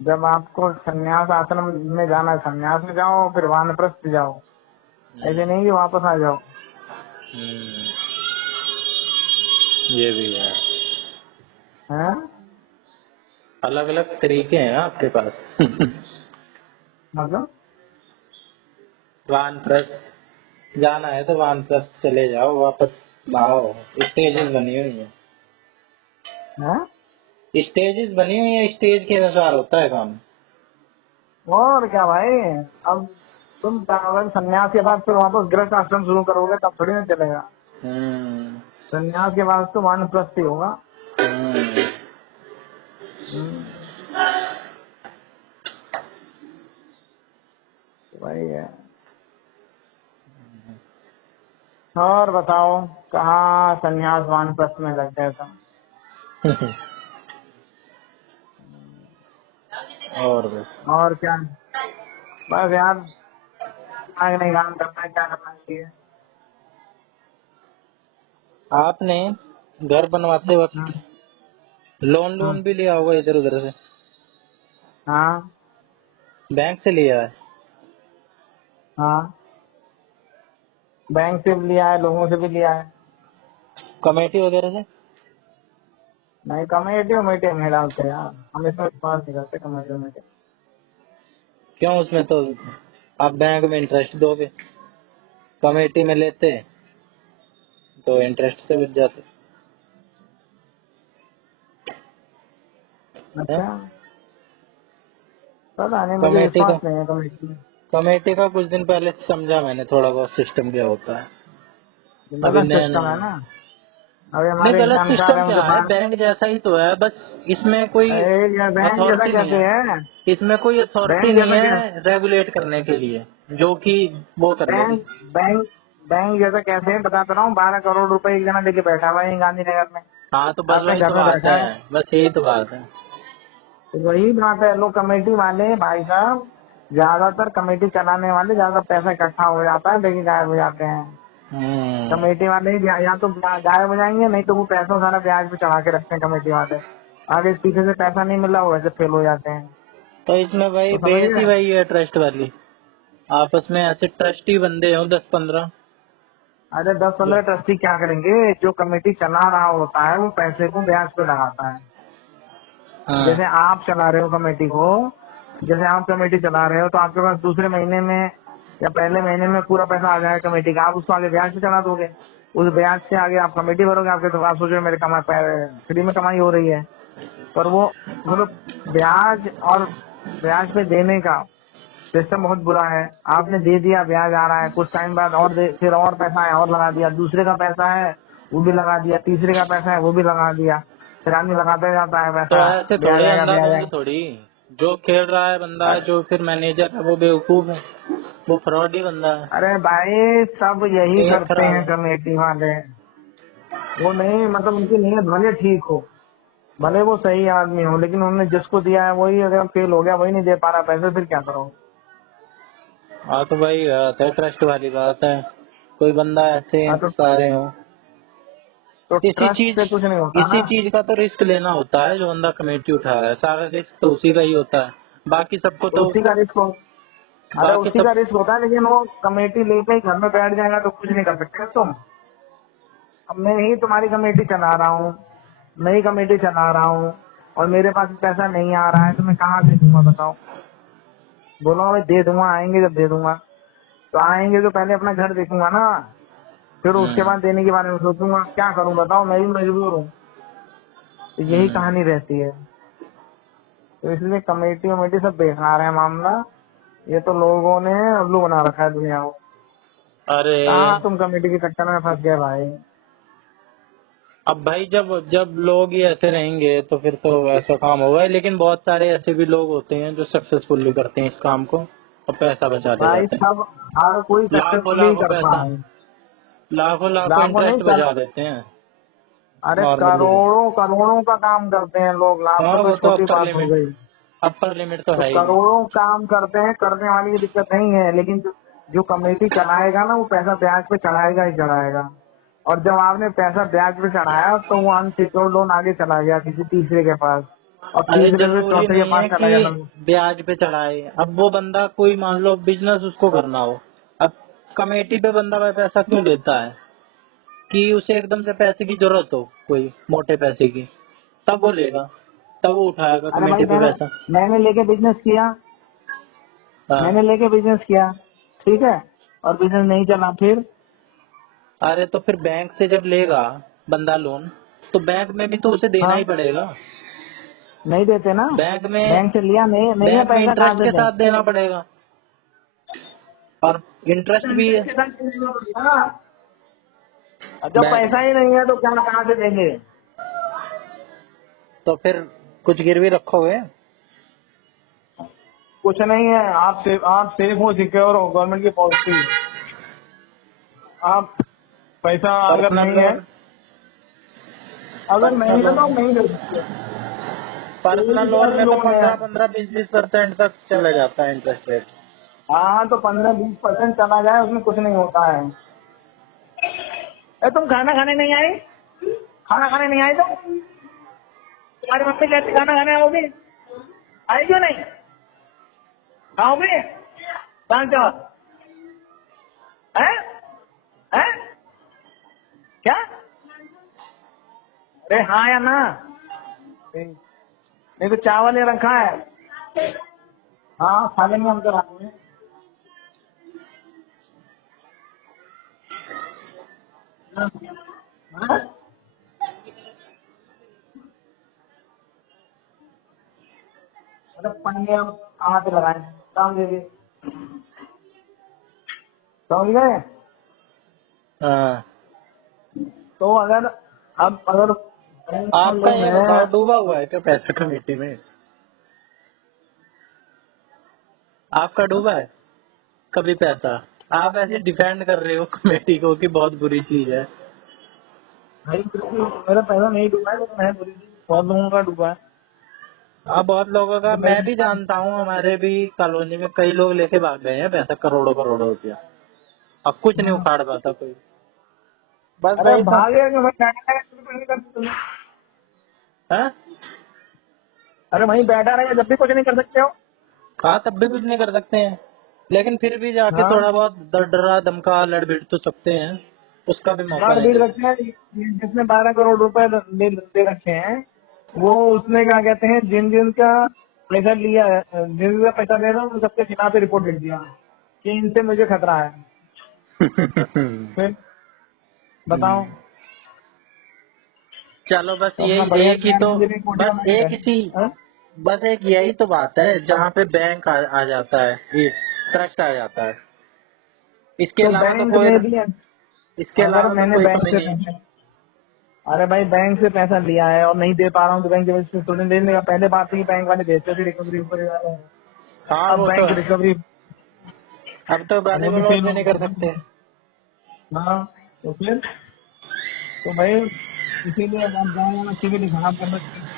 जब आपको संन्यास आश्रम में जाना है, संन्यास में जाओ, फिर वानप्रस्थ जाओ, ऐसे नहीं कि वापस आ जाओ। ये भी है। हैं? अलग अलग तरीके हैं आपके पास। मतलब वानप्रस्थ जाना है तो वानप्रस्थ चले जाओ, वापस आओ। स्टेजेस बनी हुई है, हैं? स्टेजेस बनी हुई है, स्टेज के अनुसार होता है काम। और क्या भाई, अब तुम अगर संन्यास के बाद फिर वापस गृहस्थ आश्रम शुरू करोगे तब थोड़ी ना चलेगा। संन्यास के बाद तो वानप्रस्थ ही होगा। वही है। और बताओ, कहाँ संन्यास वानप्रस्थ में लग गए तुम? और क्या, बस यार आगे नहीं काम करना है, क्या करना चाहिए? आपने घर बनवाते वक्त लोन भी लिया होगा इधर उधर से? हाँ बैंक से लिया है? हाँ, बैंक से भी लिया है, लोगों से भी लिया है। कमेटी वगैरह से? नहीं, कमेटी वमेटी हम नहीं डालते यार, हम इसमें विश्वास नहीं करते कमेटी वमेटी। क्यों? उसमें तो आप बैंक में इंटरेस्ट दोगे, कमेटी में लेते तो इंटरेस्ट से बच जाते। अच्छा, पता नहीं, मुझे विश्वास नहीं है कमेटी में। कमेटी का कुछ दिन पहले समझा मैंने, थोड़ा बहुत सिस्टम क्या होता है। गलत सिस्टम है ना, अभी नहीं, हमारे गलत एग्जाम सिस्टम क्या है, बैंक जैसा ही तो है, बस इसमें कोई बैंक जैसा अथॉरिटी कैसे नहीं है, है? इसमें कोई अथॉरिटी बैंक नहीं जैसा है रेगुलेट करने के लिए, जो कि वो कर लेगी। बैंक बैंक जैसा कैसे है बताता रहा हूँ, 12 करोड़ रुपए एक जना लेके बैठा हुआ है गांधीनगर में। हाँ तो बस अपने वही घर तो में बात बैठा है, बस यही तो बात है। तो वही बात है, लोग कमेटी वाले भाई साहब, ज्यादातर कमेटी चलाने वाले ज्यादा पैसा इकट्ठा हो जाता है, लेकिन गायब हो जाते हैं। कमेटी वाले या तो गायब हो जाएंगे, नहीं तो वो पैसा सारा ब्याज पे चढ़ा के रखते हैं कमेटी वाले, आगे पीछे से पैसा नहीं मिला वैसे फेल हो जाते हैं। तो इसमें भाई तो बेस ही समझिए, वही है, ट्रस्ट वाली। आपस में ऐसे ट्रस्टी बंदे हो 10-15। अरे 10-15 ट्रस्टी क्या करेंगे, जो कमेटी चला रहा होता है वो पैसे को ब्याज पे लगाता है। जैसे आप चला रहे हो कमेटी को, जैसे आप कमेटी चला रहे हो तो आपके पास दूसरे महीने में या पहले महीने में पूरा पैसा आ जाएगा कमेटी का, आप उसको आगे ब्याज पे चला दोगे, उस ब्याज से आगे आप कमेटी भरोगे। आपके तो आप सोचो मेरे फ्री में कमाई हो रही है, पर वो मतलब ब्याज और ब्याज पे देने का सिस्टम बहुत बुरा है। आपने दे दिया, ब्याज आ रहा है, कुछ टाइम बाद और फिर और पैसा है और लगा दिया, दूसरे का पैसा है वो भी लगा दिया, तीसरे का पैसा है वो भी लगा दिया, फिर आदमी लगाते जाता है तो पैसा, ऐसे ब्याज थोड़ी आएगा अंधा ब्याज धुंध आएगा। थोड़ी जो खेल रहा है बंदा है, जो फिर मैनेजर है वो बेवकूफ है, वो फ्रॉड ही बंदा है। अरे भाई सब यही ये करते खराब हैं है। कमेटी वाले। वो नहीं, मतलब उनकी नीयत भले ठीक हो, भले वो सही आदमी हो, लेकिन उन्होंने जिसको दिया है वही अगर फेल हो गया, वही नहीं दे पा रहा पैसे, फिर क्या करो। हाँ तो वही बात है, ट्रस्ट वाली बात है। कोई बंदा ऐसे हाँ सारे हो, तो इसी ट्रस्ट चीज से कुछ नहीं होता इसी ना। चीज का तो रिस्क लेना होता है। जो बंदा कमेटी उठा रहा है सारा रिस्क तो उसी का ही होता है। बाकी सबको तो तो उसी का रिस्क हो, अरे बाकी उसी सब का रिस्क होता है, लेकिन वो कमेटी लेके ही घर में बैठ जाएगा तो कुछ नहीं कर सकते तुम। अब मैं ही तुम्हारी कमेटी चला रहा हूँ, नई कमेटी चला रहा हूँ, और मेरे पास पैसा नहीं आ रहा है, तो मैं कहाँ से दूंगा बताओ। बोलो भाई दे दूंगा, आएंगे जब दे दूंगा, तो आएंगे तो पहले अपना घर देखूंगा ना, फिर उसके बाद देने के बारे में सोचूंगा। क्या करूं बताओ, मैं भी मजबूर हूँ। तो यही कहानी रहती है। तो इसलिए कमेटी वमेटी सब बेकार है मामला। ये तो लोगों ने उल्लू बना रखा है दुनिया को। अरे कहाँ तुम कमेटी के चक्कर में फंस गए भाई। अब भाई जब जब लोग ही ऐसे रहेंगे तो फिर तो ऐसा काम होगा ही। लेकिन बहुत सारे ऐसे भी लोग होते हैं जो सक्सेसफुली करते हैं इस काम को और पैसा बचा ले भाई जाते हैं। सब हर कोई लाखों सक्सेसफुली लाखों करता पैसा, है। लाखों लाखों लाखों नहीं इंटरेस्ट कर, बचा देते हैं अरे नॉर्मली। करोड़ों करोड़ों का काम करते हैं लोग, हाँ लाखों तो वो तो छोटी बात हो गई। अपर लिमिट तो तो है ही। करोड़ों काम करते हैं, करने वाली की दिक्कत नहीं है, लेकिन जो कमेटी चलाएगा ना, वो पैसा ब्याज पे चढ़ाएगा ही चढ़ाएगा। और जब आपने पैसा ब्याज पे चढ़ाया तो वो अनसिक्योर्ड लोन आगे चला गया किसी तीसरे के पास, और अरे तीसरे से जरूरी चौथे के नहीं पास है चला गया कि ब्याज पे चढ़ाए। अब वो बंदा कोई मान लो बिजनेस उसको करना हो, अब कमेटी पे बंदा वह पैसा क्यों लेता है कि उसे एकदम से पैसे की जरूरत हो, कोई मोटे पैसे की, तब वो लेगा, तब वो उठाएगा अरे भाई कमेटी पे पैसा। मैंने लेके बिजनेस किया, हाँ। मैंने लेके बिजनेस किया, ठीक है, और बिजनेस नहीं चला फिर। अरे तो फिर बैंक से जब लेगा बंदा लोन, तो बैंक में भी तो उसे देना हाँ, ही पड़ेगा। नहीं देते ना। बैंक में बैंक से लिया, नहीं नहीं है बैंक में पैसा, कहाँ इंटरेस्ट से के दें। साथ देना पड़ेगा, और इंटरेस्ट भी है। हाँ, और जब बैंक पैसा ही नहीं है तो क्या, कहाँ से देंगे। तो फिर कुछ गिरवी रखोगे? कुछ नहीं है, आप सेफ हो, सिक्योर हो, गवर्नमेंट की पॉलिसी है। आप पैसा अगर पर्सनल नहीं है, लोन, अगर नहीं है तो लोन, नहीं दे सकते। पर्सनल लोन में तो लोन है। 15-15, 20-20% तक चला जाता है इंटरेस्ट रेट। हाँ तो 15-20% चला जाए, उसमें कुछ नहीं होता है। तुम खाना खाने नहीं आई, खाना खाने नहीं आई, तो तुम्हारी मम्मी कहती खाना खाने आओगी, आई क्यों नहीं, खाओगे दाल चावल है, है क्या। अरे हाँ या ना, नहीं तो चावल ये रखा है। हाँ खा लेंगे हम तो रात में। हाँ? मतलब पन्ने हम कहाँ से लगाए, काम दे दिए, समझ गए। हाँ। तो अगर अब अगर आपका ये बताओ, मैं, डूबा हुआ है क्या पैसा कमेटी में? आपका डूबा है कभी पैसा? आप ऐसे डिफेंड कर रहे हो कमेटी को कि बहुत बुरी चीज है। भाई बिल्कुल मेरा पैसा नहीं डूबा है, लेकिन मैं बुरी चीज बहुत लोगों का डूबा है। अब बहुत लोगों का तो मैं भी जानता हूँ, हमारे भी कॉलोनी में कई लोग लेके भाग गए हैं पैसा, करोड़ों करोड़ों रुपया। अब कुछ नहीं उखाड़ पाता कोई। बस अरे वही तो भागे कि भाई बैठा है, कुछ नहीं कर सकते। है। अरे वहीं बैठा रहेगा जब भी कुछ नहीं कर सकते हो। हाँ तब भी कुछ नहीं कर सकते हैं, लेकिन फिर भी जाके हाँ थोड़ा बहुत डरा धमका लड़बिड़ तो सकते हैं, उसका भी मौका मार नहीं भीड़ देते। रखे हैं। जिसने 12 करोड़ रुपए दे रखे हैं, वो उसने क्या कहते हैं, जिन जिन का पैसा लिया है, जिन जिन का पैसा दे रहा हूँ, उन सबके खिलाफ रिपोर्ट लिख दिया कि इनसे मुझे खतरा है। फिर बताओ। चलो बस तो अपना यही बढ़िया एक ही तो, इंजीनियरिंग कोटियां बस में एक है। इसी हाँ? बस एक यही तो बात है जहाँ पे बैंक आ जाता है, ये ट्रस्ट आ जाता है। इसके तो अलावा तो बैंक कोई, में भी इसके अगर अलावा तो मैंने कोई बैंक कमी से नहीं है। अरे भाई बैंक से पैसा लिया है और नहीं दे पा रहा हूँ तो बैंक की वजह से स्टूडेंट दे देगा। पहले बात थी कि बैंक वाले देते थे रिकवरी ऊपर वाले। हाँ अब वो तो बैंक है। रिकवरी अब तो वाले वो भी भी फेल नहीं कर सकते। हाँ तो फिर तो भाई इसीलिए अब आप जाओ ना सिविल खराब कर सकते हैं।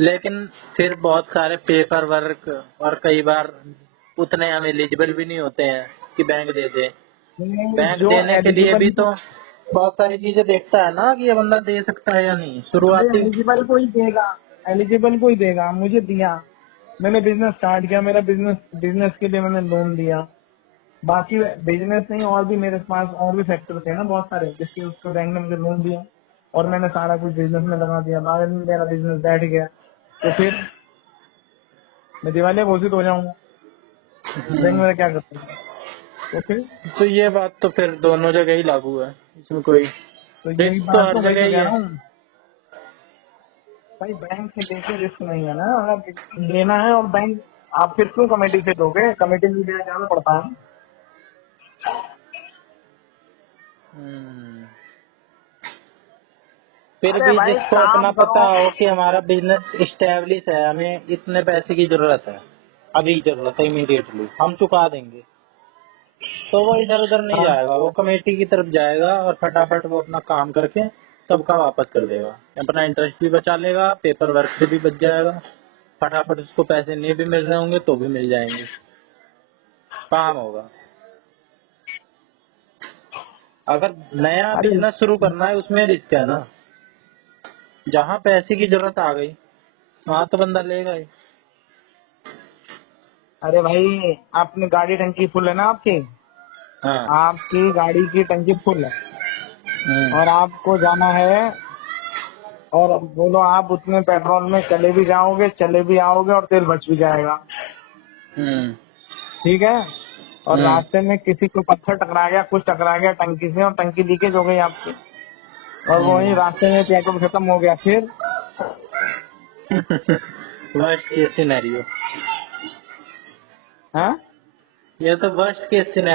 लेकिन फिर बहुत सारे पेपर वर्क और कई बार उतने हम एलिजिबल भी नहीं होते हैं कि बैंक दे दे। बैंक जो देने के लिए भी एलिजिबल तो बहुत सारी चीजें देखता है ना कि ये बंदा दे सकता है या नहीं। शुरुआती एलिजिबल को ही देगा, एलिजिबल को ही देगा। मुझे दिया, मैंने बिजनेस स्टार्ट किया, मेरा बिजनेस के लिए मैंने लोन दिया। बाकी बिजनेस नहीं और भी मेरे पास और भी फैक्टर थे ना बहुत सारे, जिसके उसको बैंक ने मुझे लोन दिया और मैंने सारा कुछ बिजनेस में लगा दिया। बाद में मेरा बिजनेस बैठ गया तो फिर मैं दिवालिया घोषित हो जाऊंगा। बैंक मेरा क्या करता है? तो फिर तो ये बात तो फिर दोनों जगह ही लागू है, इसमें कोई तो यही रिस्क तो बात हर तो वही जगह तो ही कह है। रहा हूँ भाई, बैंक से लेके रिस्क नहीं है ना। अगर लेना है और बैंक, आप फिर क्यों कमेटी से दोगे? कमेटी में ब्याज ज्यादा पड़ता है। हम्म। फिर अरे भी भाई जिसको काम इतना पता करो। हो कि हमारा बिजनेस इस्टेब्लिश है, हमें इतने पैसे की जरूरत है, अभी जरूरत है, इमीडिएटली हम चुका देंगे, तो वो इधर उधर नहीं हाँ जाएगा, वो कमेटी की तरफ जाएगा और फटाफट वो अपना काम करके सबका वापस कर देगा। अपना इंटरेस्ट भी बचा लेगा, पेपर वर्क से भी बच जाएगा, फटाफट उसको पैसे नहीं भी मिल रहे होंगे तो भी मिल जाएंगे, काम होगा। अगर नया अरे बिजनेस शुरू करना है उसमें रिस्क है ना, जहाँ पैसे की जरूरत आ गई वहाँ तो बंदा लेगा ही। अरे भाई, आपने गाड़ी टंकी फुल है ना आपकी? हाँ। आपकी गाड़ी की टंकी फुल है हम्म। और आपको जाना है, और बोलो आप उतने पेट्रोल में चले भी जाओगे, चले भी आओगे और तेल बच भी जाएगा, हम्म। ठीक है। और हम्म। रास्ते में किसी को पत्थर टकरा गया, कुछ टकरा गया टंकी से और टंकी लीकेज हो गई आपकी, और वही हम्म। रास्ते में पेट्रोल खत्म हो गया, फिर वर्स्ट केस सिनेरियो, हाँ ये तो वर्स्ट केस सिनेरियो